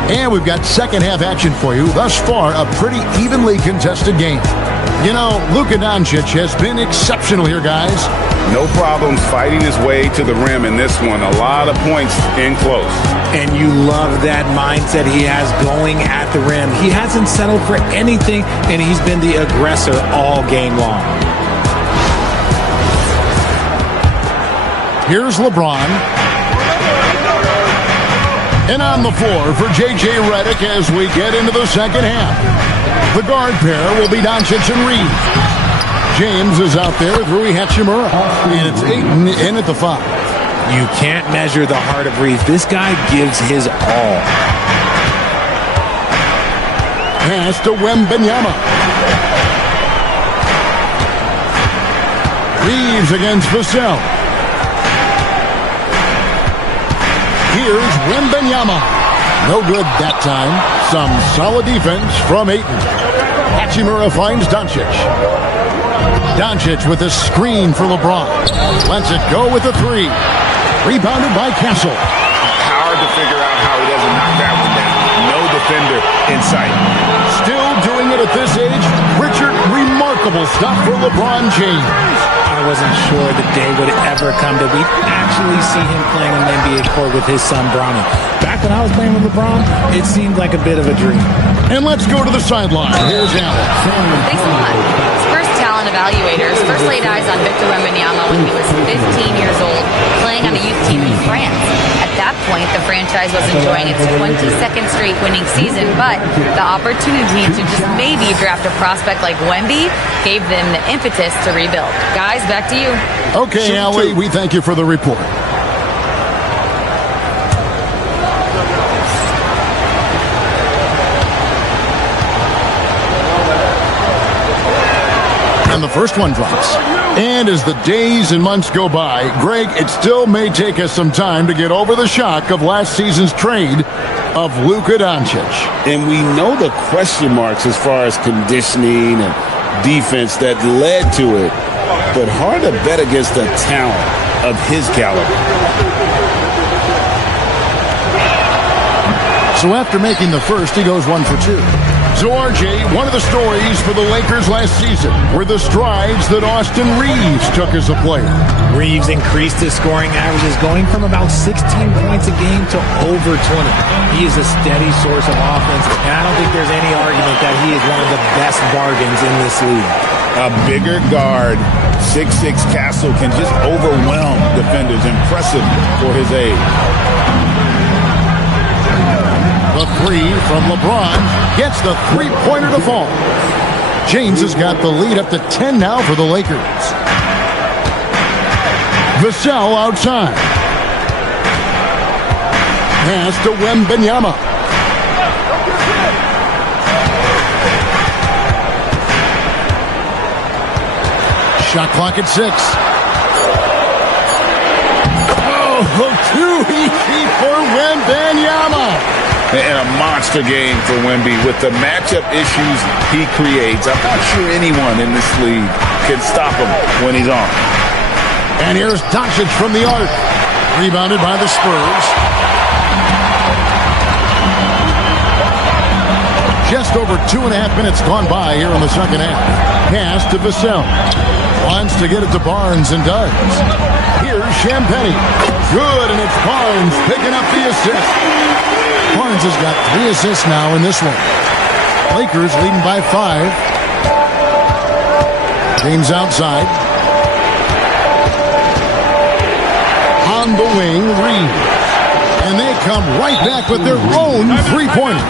And we've got second half action for you. Thus far, a pretty evenly contested game. You know, Luka Doncic has been exceptional here, guys. No problems fighting his way to the rim in this one. A lot of points in close. And you love that mindset he has going at the rim. He hasn't settled for anything, and he's been the aggressor all game long. Here's LeBron. And on the floor for J.J. Redick as we get into the second half. The guard pair will be Doncic and Reeves. James is out there with Rui Hachimura. And it's Ayton in at the 5. You can't measure the heart of Reeves. This guy gives his all. Pass to Wembanyama. Reeves against Vassell. Here's Wembanyama. No good that time. Some solid defense from Ayton. Hachimura finds Doncic. Doncic with a screen for LeBron. Lets it go with a three. Rebounded by Castle. Hard to figure out how he doesn't knock that one down. No defender in sight. Still doing it at this age. Richard, remarkable stuff for LeBron James. I wasn't sure the day would ever come that we'd actually see him playing on an NBA court with his son, Bronny. Back when I was playing with LeBron, it seemed like a bit of a dream. And let's go to the sideline. Here's Allen. Thanks a lot. Spurs talent evaluators first laid eyes on Victor Wembanyama when he was 15 years old, playing on a youth team in France. At that point, the franchise was enjoying its 22nd straight winning season, but the opportunity to just maybe draft a prospect like Wemby gave them the impetus to rebuild. Guys, back to you. Okay, Allie, we thank you for the report. And the first one drops. And as the days and months go by, Greg, it still may take us some time to get over the shock of last season's trade of Luka Doncic. And we know the question marks as far as conditioning and defense that led to it, but hard to bet against the talent of his caliber. So after making the first, he goes 1 for 2. So, RJ, one of the stories for the Lakers last season were the strides that Austin Reeves took as a player. Reeves increased his scoring averages, going from about 16 points a game to over 20. He is a steady source of offense, and I don't think there's any argument that he is one of the best bargains in this league. A bigger guard, 6'6" Castle, can just overwhelm defenders. Impressive for his age. The three from LeBron gets the three-pointer to fall. James has got the lead up to 10 now for the Lakers. Vassell outside. Pass to Wembanyama. Shot clock at 6. Oh, too easy for Wembanyama. And a monster game for Wemby with the matchup issues he creates. I'm not sure anyone in this league can stop him when he's on. And here's Doncic from the arc. Rebounded by the Spurs. Just over 2.5 minutes gone by here in the second half. Pass to Vassell. Wants to get it to Barnes and does. Here's Champagnie. Good, and it's Barnes picking up the assist. Barnes has got 3 assists now in this one. Lakers leading by 5. James outside. On the wing, Reeves. And they come right back with their own three-pointer.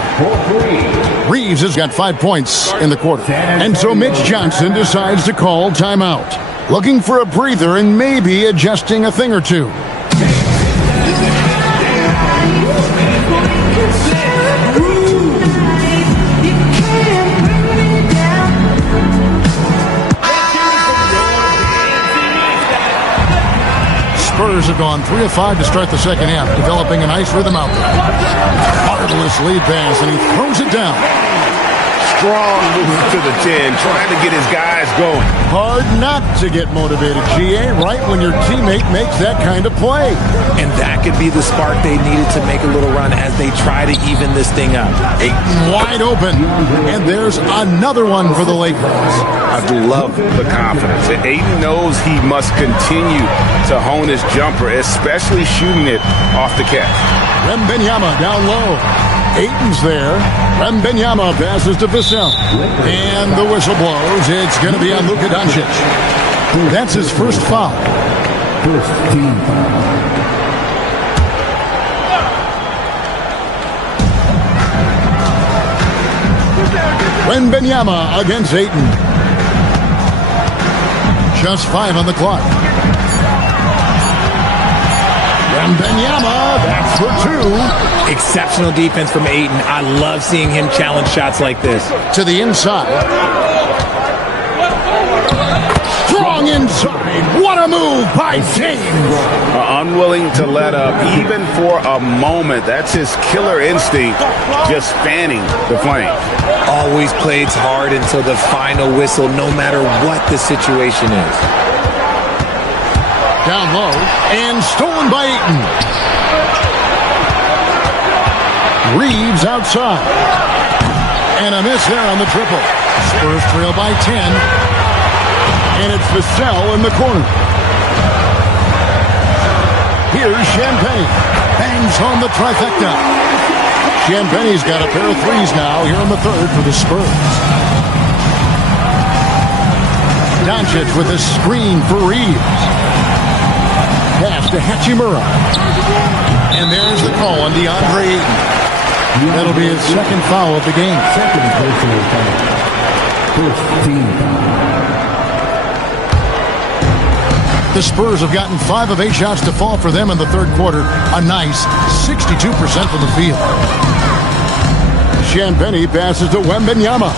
Reeves has got 5 points in the quarter. And so Mitch Johnson decides to call timeout. Looking for a breather and maybe adjusting a thing or two. Spurs have gone 3 of 5 to start the second half, developing a nice rhythm out there. Marvelous lead pass, and he throws it down. Strong move to the 10, trying to get his guys going. Hard not to get motivated, GA, right when your teammate makes that kind of play. And that could be the spark they needed to make a little run as they try to even this thing up. Ayton wide open, and there's another one for the Lakers. I love the confidence. Ayton knows he must continue to hone his jumper, especially shooting it off the catch. Wembanyama down low. Ayton's there. Wembanyama passes to Vassell. And the whistle blows. It's going to be on Luka Doncic. That's his first foul. First team foul. Wembanyama against Ayton. Just 5 on the clock. Wembanyama, that's for 2. Exceptional defense from Ayton. I love seeing him challenge shots like this. To the inside. Strong inside. What a move by James. Unwilling to let up even for a moment. That's his killer instinct, just fanning the flame. Always plays hard until the final whistle, no matter what the situation is. Down low and stolen by Ayton. Reeves outside. And a miss there on the triple. Spurs trail by 10. And it's Vassell in the corner. Here's Champagnie. Bangs home the trifecta. Champagnie's got a pair of threes now here in the third for the Spurs. Doncic with a screen for Reeves. Pass to Hachimura. And there's the call on DeAndre Ayton. That'll be his second foul of the game. Second personal foul. First team foul. The Spurs have gotten 5 of 8 shots to fall for them in the third quarter. A nice 62% from the field. Champagnie passes to Wembanyama.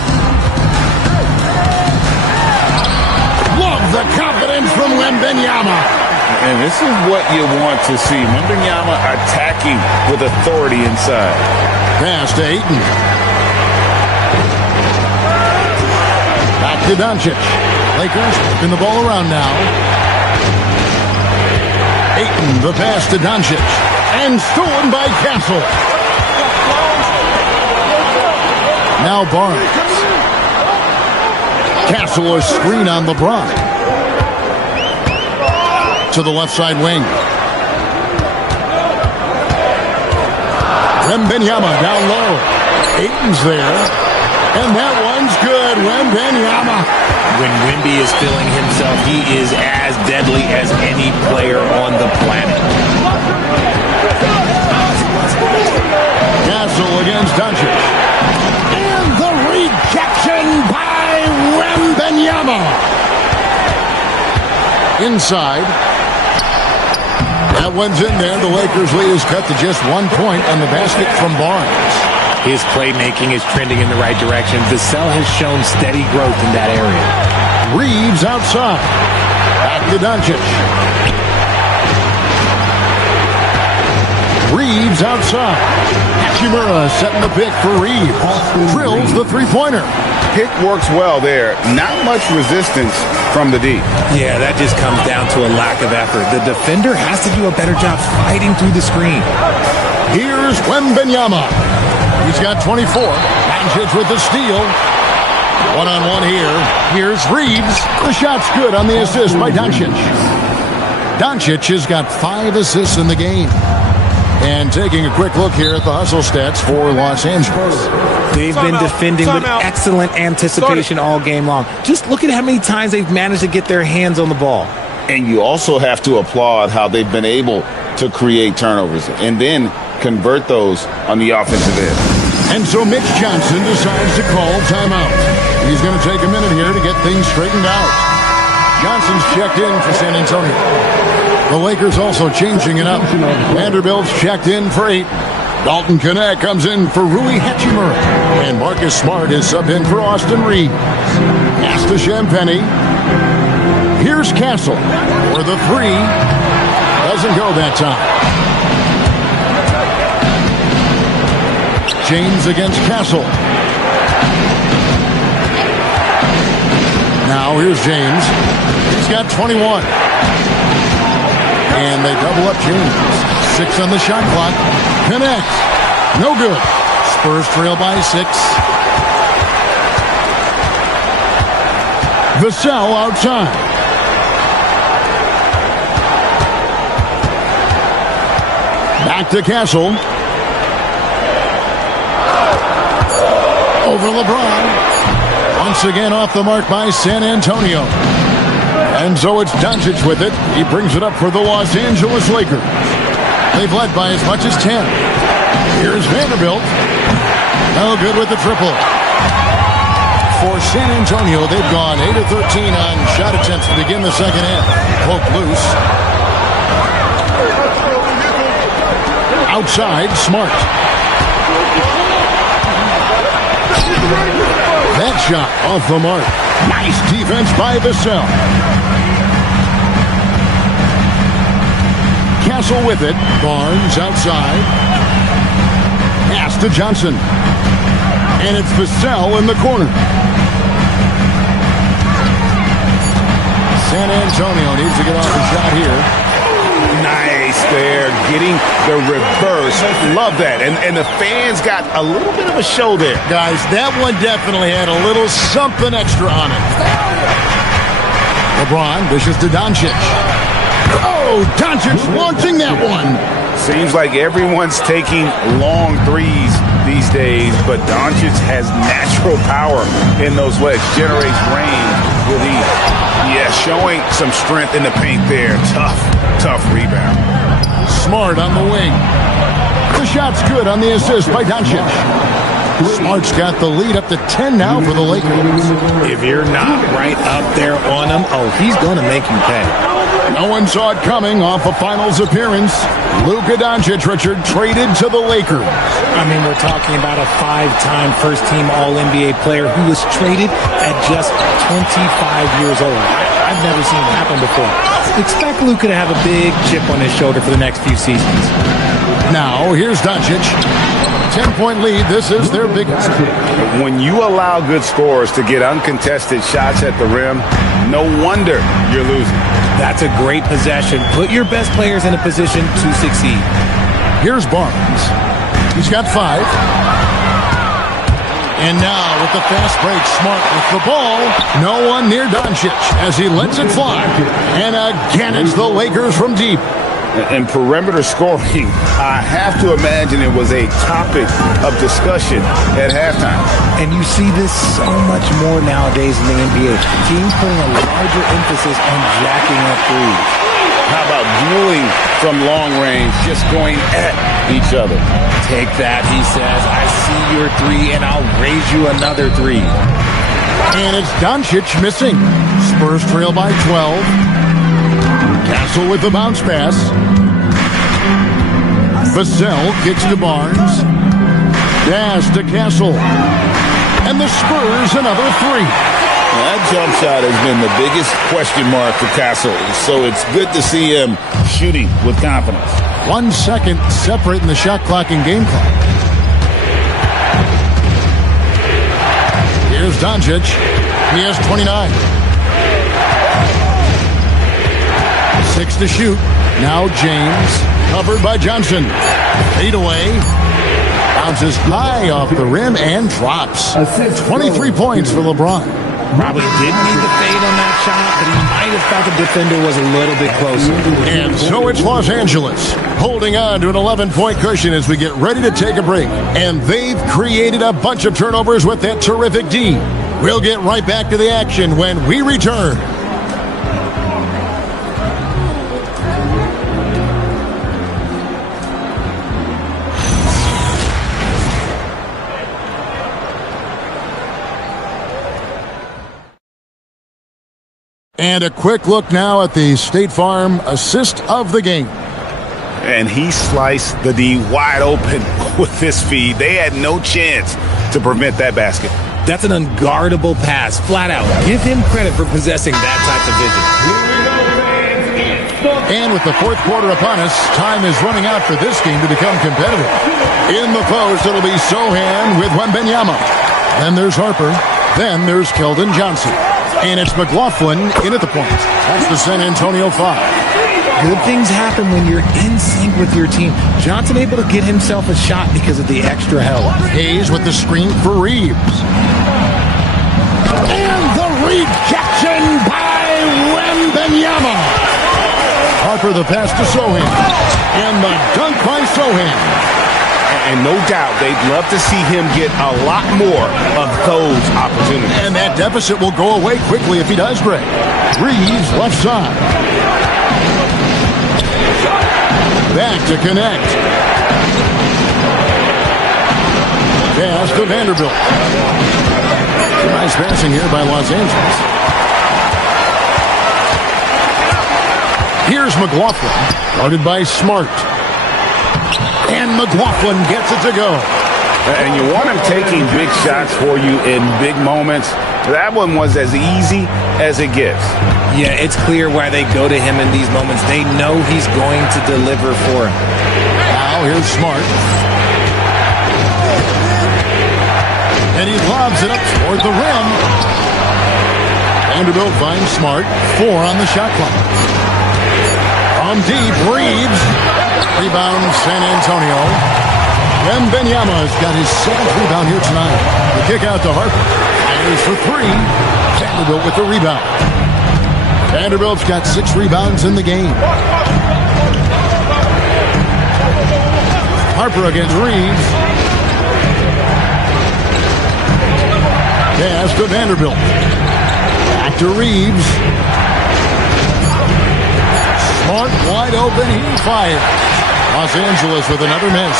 Love the confidence from Wembanyama. And this is what you want to see. Wembanyama attacking with authority inside. Pass to Ayton. Back to Doncic. Lakers working the ball around now. Ayton, the pass to Doncic. And stolen by Castle. Now Barnes. Castle, a screen on LeBron. To the left side wing. Wembanyama down low. Ayton's there. And that one's good. Wembanyama. When Wemby is feeling himself, he is as deadly as any player on the planet. Castle against Doncic. And the rejection by Wembanyama. Inside. That one's in there. The Lakers' lead is cut to just 1 point on the basket from Barnes. His playmaking is trending in the right direction. Vassell has shown steady growth in that area. Reeves outside. Back to Doncic. Reeves outside. Hachimura setting the pick for Reeves. Drills the three-pointer. Pick works well there. Not much resistance from the D. Yeah, that just comes down to a lack of effort. The defender has to do a better job fighting through the screen. Here's Wembanyama. He's got 24. Doncic with the steal. One-on-one here. Here's Reeves. The shot's good on the assist by Doncic. Doncic has got 5 assists in the game. And taking a quick look here at the hustle stats for Los Angeles. They've been defending with excellent anticipation all game long. Just look at how many times they've managed to get their hands on the ball. And you also have to applaud how they've been able to create turnovers and then convert those on the offensive end. And so Mitch Johnson decides to call timeout. He's going to take a minute here to get things straightened out. Johnson's checked in for San Antonio. The Lakers also changing it up. Vanderbilt's checked in for 8. Dalton Knecht comes in for Rui Hachimura. And Marcus Smart is subbed in for Austin Reeves. Pass to Champagnie. Here's Castle for the 3. Doesn't go that time. James against Castle. Now here's James. He's got 21. And they double up James. 6 on the shot clock. Connect. No good. Spurs trail by 6. Vassell outside. Back to Castle. Over LeBron. Once again off the mark by San Antonio. And so it's Doncic with it. He brings it up for the Los Angeles Lakers. They've led by as much as 10. Here's Vanderbilt. No good with the triple. For San Antonio, they've gone 8 of 13 on shot attempts to begin the second half. Poke loose. Outside, Smart. That shot off the mark. Nice defense by Vassell. Castle with it. Barnes outside. Pass to Johnson. And it's Vassell in the corner. San Antonio needs to get off the shot here. Nice there, getting the reverse. Love that. And the fans got a little bit of a show there. Guys, that one definitely had a little something extra on it. LeBron dishes to Doncic. Oh, Doncic launching that one. Seems like everyone's taking long threes these days, but Doncic has natural power in those legs, generates range with ease. Yeah, showing some strength in the paint there. Tough rebound. Smart on the wing. The shot's good on the assist by Doncic. Smart's got the lead up to 10 now for the Lakers. If you're not right up there on him, oh, he's going to make you pay. No one saw it coming off a finals appearance. Luka Doncic, Richard, traded to the Lakers. I mean, we're talking about a 5-time first-team All-NBA player who was traded at just 25 years old. I've never seen it happen before. Expect Luka to have a big chip on his shoulder for the next few seasons. Now, here's Doncic. 10-point lead. This is their biggest. When you allow good scorers to get uncontested shots at the rim, no wonder you're losing. That's a great possession. Put your best players in a position to succeed. Here's Barnes. He's got 5. And now with the fast break, Smart with the ball. No one near Doncic as he lets it fly. And again, it's the Lakers from deep. And perimeter scoring, I have to imagine it was a topic of discussion at halftime. And you see this so much more nowadays in the NBA. Teams putting a larger emphasis on jacking up threes. How about dueling from long range, just going at each other? Take that, he says. I see your 3, and I'll raise you another 3. And it's Doncic missing. Spurs trail by 12. Castle with the bounce pass. Vassell kicks to Barnes. Pass to Castle. And the Spurs another 3. That jump shot has been the biggest question mark for Castle, so it's good to see him shooting with confidence. 1 second separating the shot clock and game clock. Here's Doncic. He has 29. 6 to shoot. Now James, covered by Johnson. Fade away. Bounces high off the rim and drops. 23 points for LeBron. Probably didn't need the fade on that shot, but he might have thought the defender was a little bit closer. And so it's Los Angeles, holding on to an 11-point cushion as we get ready to take a break. And they've created a bunch of turnovers with that terrific D. We'll get right back to the action when we return. And a quick look now at the State Farm assist of the game. And he sliced the D wide open with this feed. They had no chance to prevent that basket. That's an unguardable pass, flat out. Give him credit for possessing that type of vision. And with the fourth quarter upon us, time is running out for this game to become competitive. In the post, it'll be Sohan with Wembanyama. Then there's Harper. Then there's Keldon Johnson. And it's McLaughlin in at the point. That's the San Antonio 5. Good things happen when you're in sync with your team. Johnson able to get himself a shot because of the extra help. Hayes with the screen for Reeves. And the rejection by Wembanyama. Harper the pass to Sohan. And the dunk by Sohan. And no doubt they'd love to see him get a lot more of those opportunities. And that deficit will go away quickly if he does, Greg. Reeves left side. Back to connect. Pass to Vanderbilt. Nice passing here by Los Angeles. Here's McLaughlin, guarded by Smart. And McLaughlin gets it to go. And you want him taking big shots for you in big moments. That one was as easy as it gets. Yeah, it's clear why they go to him in these moments. They know he's going to deliver for him. Now here's Smart. And he lobs it up toward the rim. Vanderbilt finds Smart. 4 on the shot clock. From deep, Reeves. Rebound, San Antonio. Wembanyama's got his 7th rebound here tonight. The kick out to Harper. Fires for 3. Vanderbilt with the rebound. Vanderbilt's got 6 rebounds in the game. Harper against Reeves. Pass to Vanderbilt. Back to Reeves. Smart wide open. He fired. Los Angeles with another miss.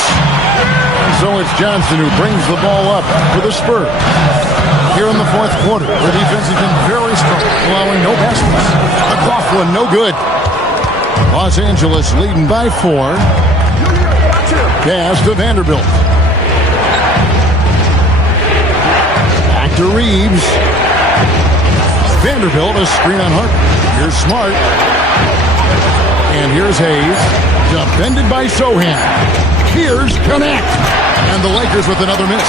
And so it's Johnson who brings the ball up for the Spurs. Here in the fourth quarter, the defense has been very strong, allowing no baskets. McLaughlin, no good. Los Angeles leading by 4. Pass to Vanderbilt. Back to Reeves. Vanderbilt, a screen on Harper. Here's Smart. And here's Hayes. Defended by Sohan. Here's connect. And the Lakers with another miss.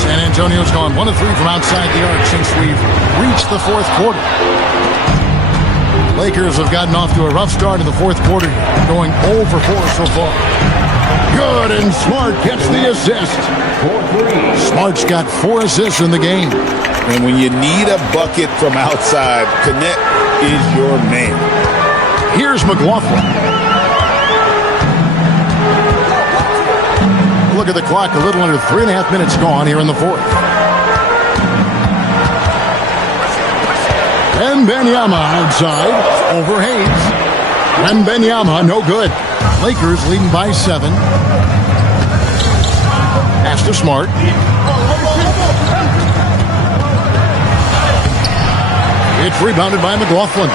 San Antonio's gone 1 of 3 from outside the arc since we've reached the fourth quarter. Lakers have gotten off to a rough start in the fourth quarter, going 0 for 4 so far. Good, and Smart gets the assist. Smart's got 4 assists in the game. And when you need a bucket from outside, Connect is your man. Here's McLaughlin. Look at the clock, a little under 3.5 minutes gone here in the fourth. Wembanyama outside, over Hayes. Wembanyama, no good. Lakers leading by 7. Pass to Smart. It's rebounded by McLaughlin.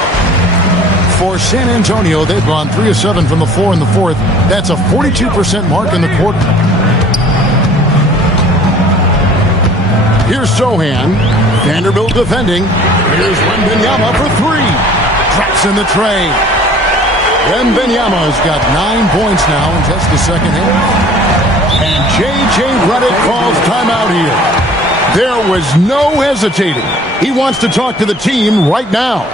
For San Antonio, they've gone 3 of 7 from the floor in the fourth. That's a 42% mark in the quarter. Here's Sohan. Vanderbilt defending. Here's Wembanyama for 3. Drops in the tray. Wembanyama's got 9 points now in just the second half. And J.J. Redick calls timeout here. There was no hesitating. He wants to talk to the team right now.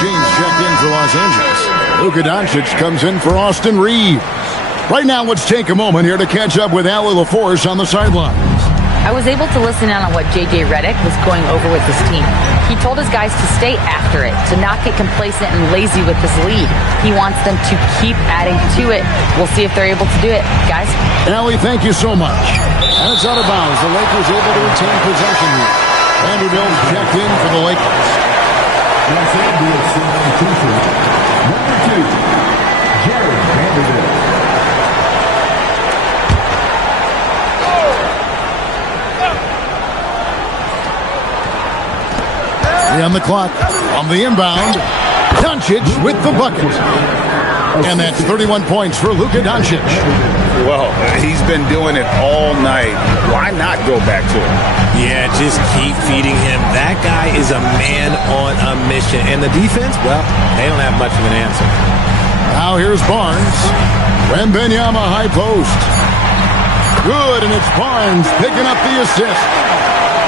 James checked in for Los Angeles. Luka Doncic comes in for Austin Reeves. Right now, let's take a moment here to catch up with Allie LaForce on the sidelines. I was able to listen in on what J.J. Redick was going over with his team. He told his guys to stay after it, to not get complacent and lazy with this lead. He wants them to keep adding to it. We'll see if they're able to do it. Guys? Allie, thank you so much. And it's out of bounds. The Lakers able to retain possession here. Vanderbilt checked in for the Lakers. Los Angeles substitution. Number 2, Jared Vanderbilt. On the clock, on the inbound, Doncic with the bucket. And that's 31 points for Luka Doncic. Well, he's been doing it all night. Why not go back to him? Yeah, just keep feeding him. That guy is a man on a mission. And the defense, well, they don't have much of an answer. Now here's Barnes. Wembanyama high post. Good, and it's Barnes picking up the assist.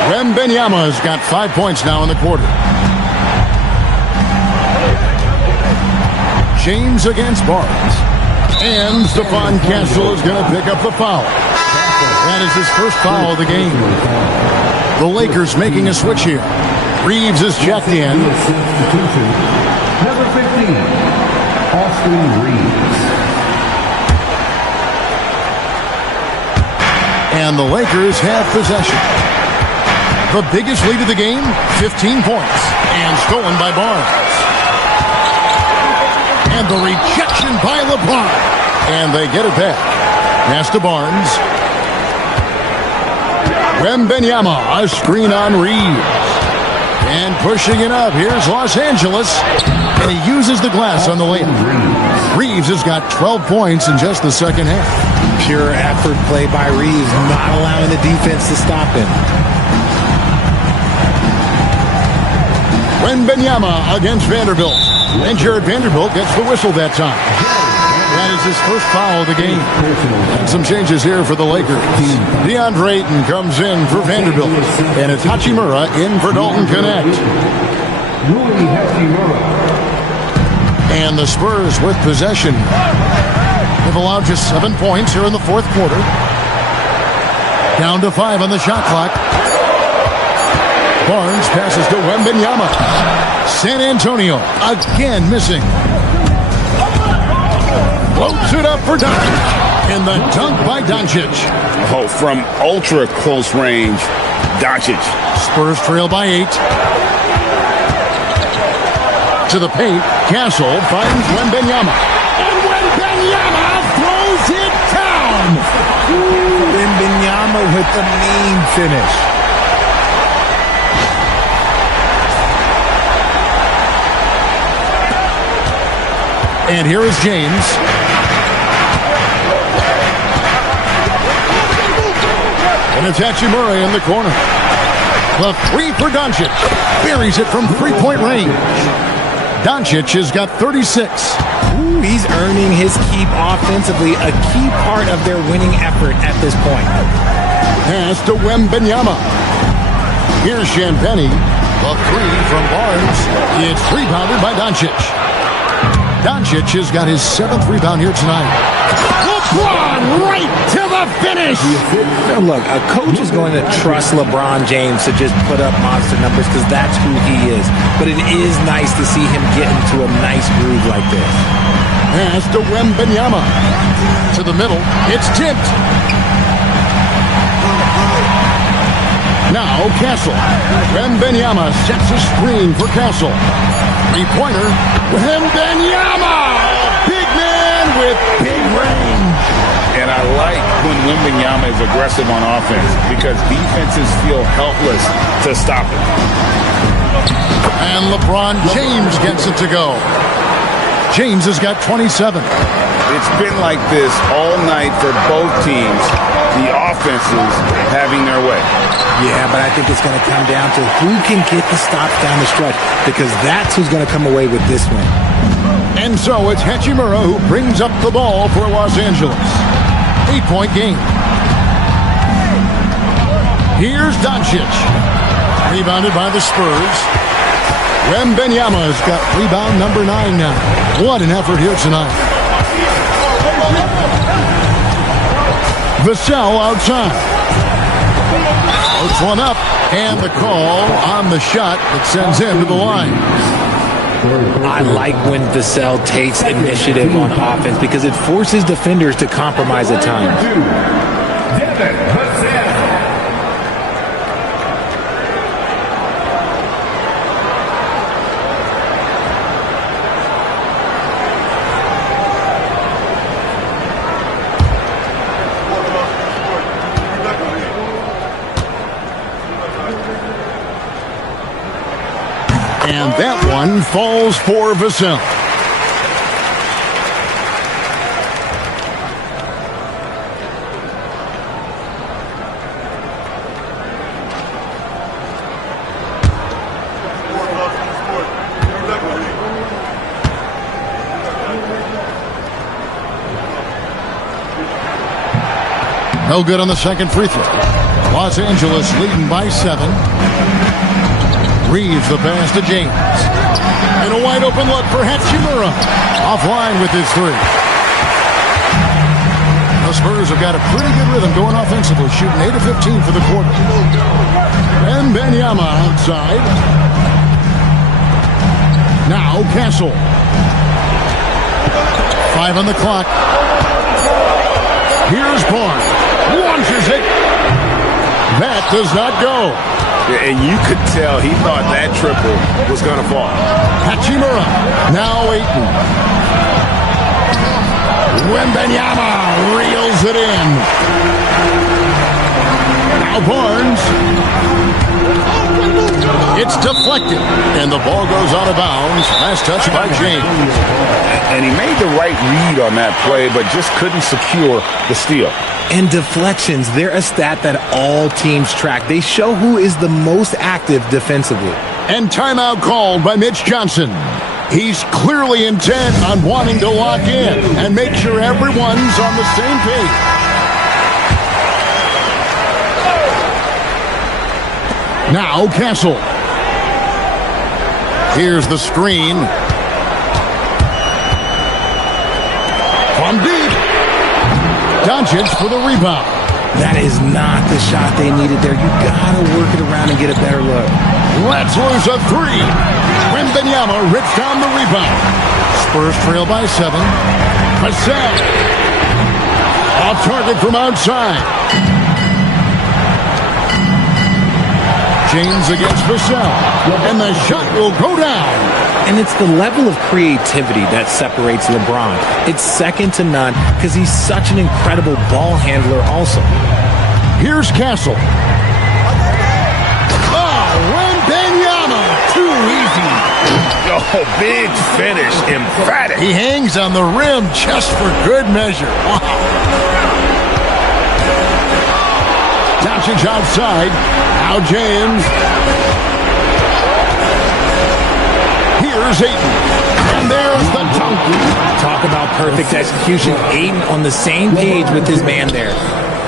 Wembanyama's got 5 points now in the quarter. James against Barnes. And Stephon Castle is going to pick up the foul. That is his first foul of the game. The Lakers making a switch here. Reeves is checked in. Number 15, Austin Reeves. And the Lakers have possession. The biggest lead of the game, 15 points, and stolen by Barnes. And the rejection by LeBron. And they get it back. Pass to Barnes. Wembenyama, a screen on Reeves. And pushing it up, here's Los Angeles. And he uses the glass on the layup. Reeves has got 12 points in just the second half. Pure effort play by Reeves, not allowing the defense to stop him. Wembenyama against Vanderbilt. And Jared Vanderbilt gets the whistle that time. That is his first foul of the game. And some changes here for the Lakers. DeAndre Ayton comes in for Vanderbilt. And it's Hachimura in for Dalton Connect. And the Spurs with possession. They've allowed just 7 points here in the fourth quarter. Down to 5 on the shot clock. Barnes passes to Wembenyama. San Antonio again missing. Floats it up for Doncic. And the dunk by Doncic. Oh, from ultra close range, Doncic. Spurs trail by 8. To the paint, Castle finds Wembenyama. And Wembenyama throws it down. Wembenyama with the mean finish. And here is James. And it's Hachimura in the corner. The three for Doncic. Buries it from three-point range. Doncic has got 36. Ooh, he's earning his keep offensively, a key part of their winning effort at this point. Pass to Wembenyama. Here's Champagnie. The three from Barnes. It's rebounded by Doncic. Doncic has got his 7th rebound here tonight. LeBron right to the finish. Now look, a coach is going to trust LeBron James to just put up monster numbers because that's who he is. But it is nice to see him get into a nice groove like this. Pass to Wembenyama. To the middle. It's tipped. Now Castle. Wembenyama sets a screen for Castle. Three-pointer. Wembenyama! Big man with big range. And I like when Wembenyama is aggressive on offense because defenses feel helpless to stop him. And LeBron James gets it to go. James has got 27. It's been like this all night for both teams. The offenses having their way. Yeah, but I think it's going to come down to who can get the stops down the stretch because that's who's going to come away with this one. And so it's Hachimura who brings up the ball for Los Angeles. 8-point game. Here's Doncic. Rebounded by the Spurs. Wembenyama's got rebound number 9 now. What an effort here tonight. Vassell outside. Puts one up. And the call on the shot that sends him to the line. I like when Vassell takes initiative on offense because it forces defenders to compromise at times. And that one falls for Vassell. No good on the second free throw. Los Angeles leading by 7. Reeves the pass to James. And a wide open look for Hachimura. Offline with his 3. The Spurs have got a pretty good rhythm going offensively, shooting 8 of 15 for the quarter. And Wembenyama outside. Now Castle. 5 on the clock. Here's Barnes. Launches it. That does not go. And you could tell he thought that triple was going to fall. Hachimura. Now Ayton. Wembenyama reels it in. Now Barnes. It's deflected, and the ball goes out of bounds. Last touch by James. And he made the right read on that play, but just couldn't secure the steal. And deflections, they're a stat that all teams track. They show who is the most active defensively. And timeout called by Mitch Johnson. He's clearly intent on wanting to lock in and make sure everyone's on the same page. Now Castle. Here's the screen. From deep. Doncic for the rebound. That is not the shot they needed there. You gotta work it around and get a better look. Let's lose a three. Wembanyama rips down the rebound. Spurs trail by 7. Vassell. Off target from outside. James against Vassell. And the shot will go down. And it's the level of creativity that separates LeBron. It's second to none because he's such an incredible ball handler also. Here's Castle. Oh, Wembanyama. Too easy. Oh, big finish. Emphatic. He hangs on the rim just for good measure. Wow. Doncic outside. Now James. Here's Ayton. And there's the dunk. Talk about perfect execution. Ayton on the same page with his man there.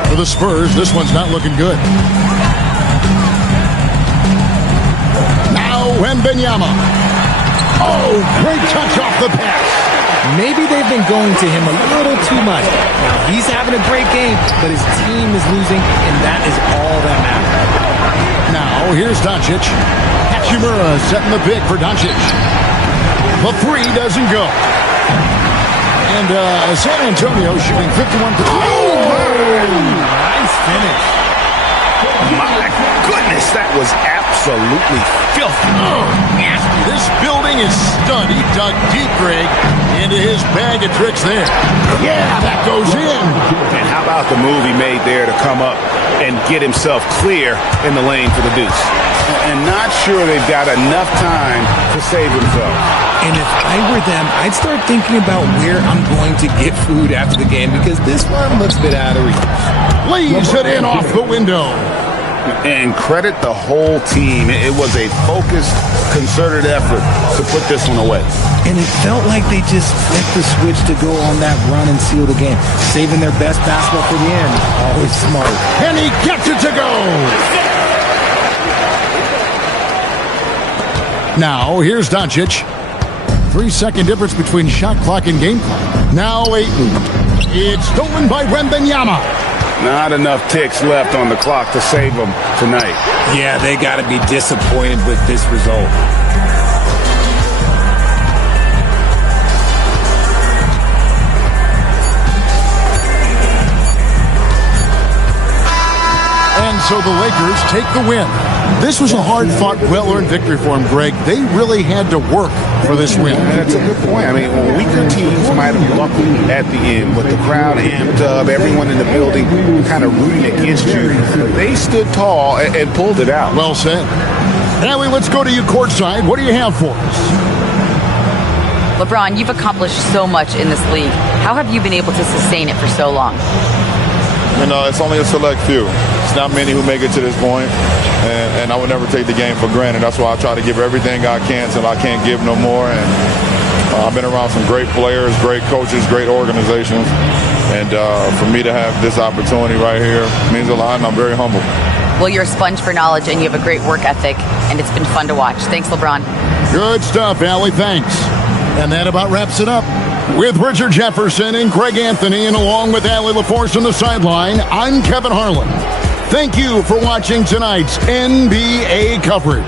For the Spurs, this one's not looking good. Now Wembanyama. Oh, great touch off the pass. Maybe they've been going to him a little too much. Now, he's having a great game, but his team is losing, and that is all that matters. Now, here's Doncic. Hachimura setting the pick for Doncic. The three doesn't go. And San Antonio shooting 51%. Nice finish. My goodness, that was absolutely filthy. Oh, nasty. This building is stunned. He dug deep, Greg, into his bag of tricks there. Yeah, that goes in. And how about the move he made there to come up and get himself clear in the lane for the deuce? And not sure they've got enough time to save themselves. And if I were them, I'd start thinking about where I'm going to get food after the game because this one looks a bit out of reach. Leaves it in off the window. And credit the whole team. It was a focused, concerted effort to put this one away. And it felt like they just flipped the switch to go on that run and seal the game, saving their best basketball for the end. Always smart. And he gets it to go. Now, here's Doncic. 3-second difference between shot clock and game clock. Now Ayton. It's stolen by Wembanyama. Not enough ticks left on the clock to save them tonight. Yeah, they got to be disappointed with this result. And so the Lakers take the win. This was a hard-fought, well-earned victory for them, Greg. They really had to work for this win. That's a good point. I mean, weaker teams might have buckled at the end with the crowd amped up, everyone in the building kind of rooting against you. They stood tall and pulled it out. Well said. Ellie, let's go to you courtside. What do you have for us? LeBron, you've accomplished so much in this league. How have you been able to sustain it for so long? You know, it's only a select few. It's not many who make it to this point, and I would never take the game for granted. That's why I try to give everything I can till I can't give no more. And I've been around some great players, great coaches, great organizations, and for me to have this opportunity right here means a lot, and I'm very humble. Well, you're a sponge for knowledge, and you have a great work ethic, and it's been fun to watch. Thanks, LeBron. Good stuff, Allie. Thanks. And that about wraps it up. With Richard Jefferson and Greg Anthony, and along with Allie LaForce on the sideline, I'm Kevin Harlan. Thank you for watching tonight's NBA coverage.